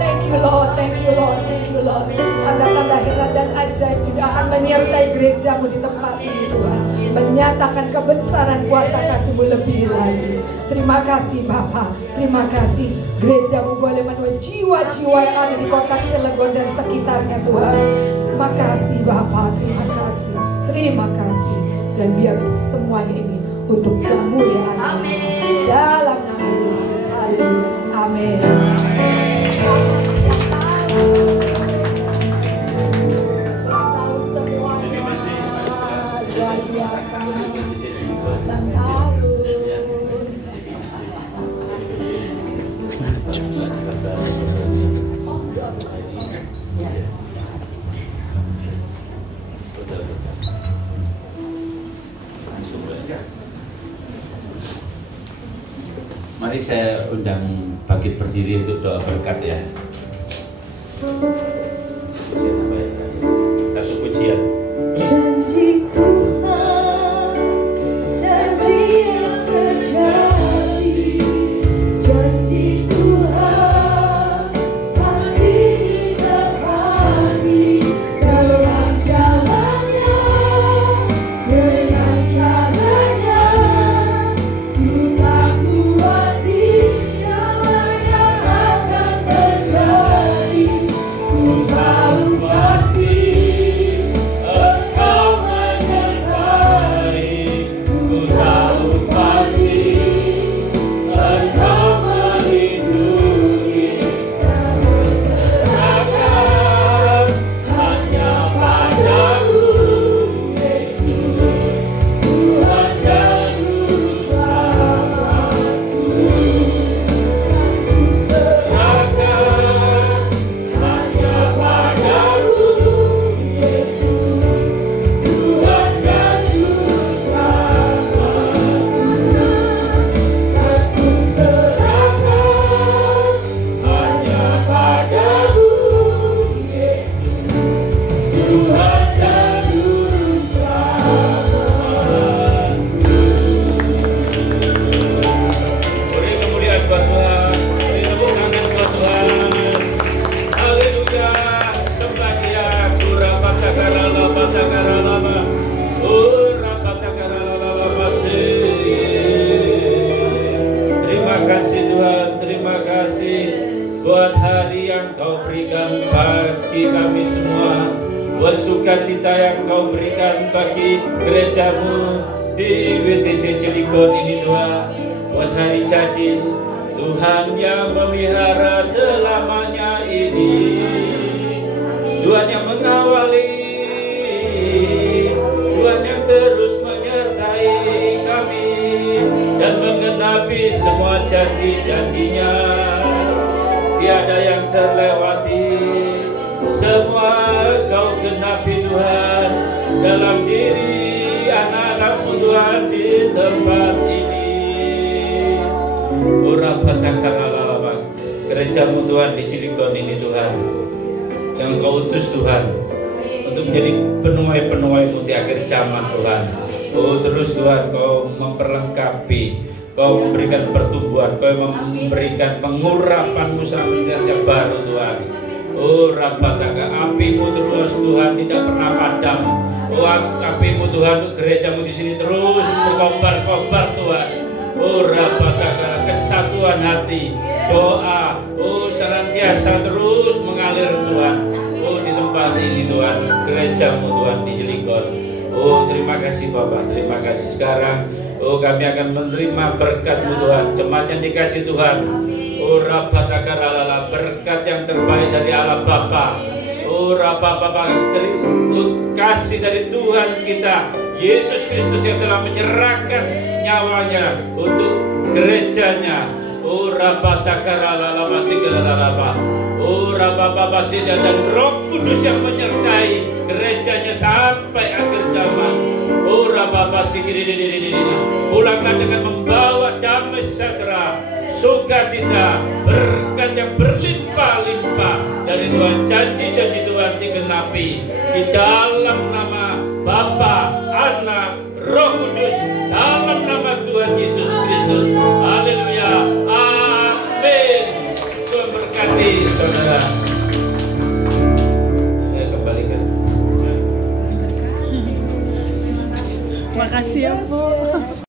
Thank you Lord, thank you Lord, thank you Lord. Tanda-tanda heran dan ajaib juga akan menyertai gereja-Mu di tempat ini Tuhan. Menyatakan kebesaran kuasa kasih-Mu lebih lagi. Terima kasih Bapa, terima kasih. Gereja-Mu boleh menuai jiwa-jiwa yang ada di kota Cilegon dan sekitarnya Tuhan. Terima kasih Bapa, terima kasih. Terima kasih. Dan biar semuanya ini untuk kemuliaan. Amin. Dalam nama Yesus. Haleluya. Amin. Tahun semuanya luar biasa. Mari saya undang Bangkit berdiri untuk doa berkat ya. Satu pujian. Janji Tuhan, janji yang sejati, janji Tuhan pasti ditepati dalam jalannya dengan bagi gerejamu di WTC Cilegon ini Tuhan. Buat hari jadi Tuhan yang memelihara selamanya ini, Tuhan yang mengawali, Tuhan yang terus menyertai kami dan menggenapi semua janji-janjinya. Tiada yang terlewati, semua Kau genapi Tuhan dalam diri anak-anak-Mu Tuhan di tempat ini. Gereja-Mu Tuhan di Cilegon ini Tuhan, yang Kau utus Tuhan untuk menjadi penuai-penuai di akhir zaman Tuhan. Oh terus Tuhan Kau memperlengkapi, Kau memberikan pertumbuhan, Kau memberikan pengurapan-Mu senantiasa baru Tuhan. Oh Rapataka, api-Mu terus Tuhan tidak pernah padam. Oh api-Mu Tuhan untuk gereja-Mu di sini terus berkobar-kobar Tuhan. Oh Rapataka, kesatuan hati, doa, oh senantiasa terus mengalir Tuhan. Oh di tempat ini Tuhan, gereja-Mu Tuhan di Cilegon. Oh terima kasih Bapak, terima kasih sekarang. Oh kami akan menerima berkat-Mu Tuhan, jemaat yang dikasih Tuhan. Oh Rapataka Ralala, berkat yang terbaik dari Allah Bapa. Oh Rapataka, kasih dari Tuhan kita Yesus Kristus yang telah menyerahkan nyawanya untuk gerejanya. Oh Rapataka Ralala masih geralala. Oh Rapataka dan Roh Kudus yang menyertai gerejanya sampai akhir zaman. Oh Rapataka pulanglah dengan membawa damai sejahtera, sukacita, berkat yang berlimpah-limpah dari Tuhan. Janji-janji Tuhan digenapi di dalam nama Bapa, Anak, Roh Kudus, dalam nama Tuhan Yesus Kristus. Haleluya, amin. Tuhan berkati saudara. Saya kembalikan. Makasih ya Bu.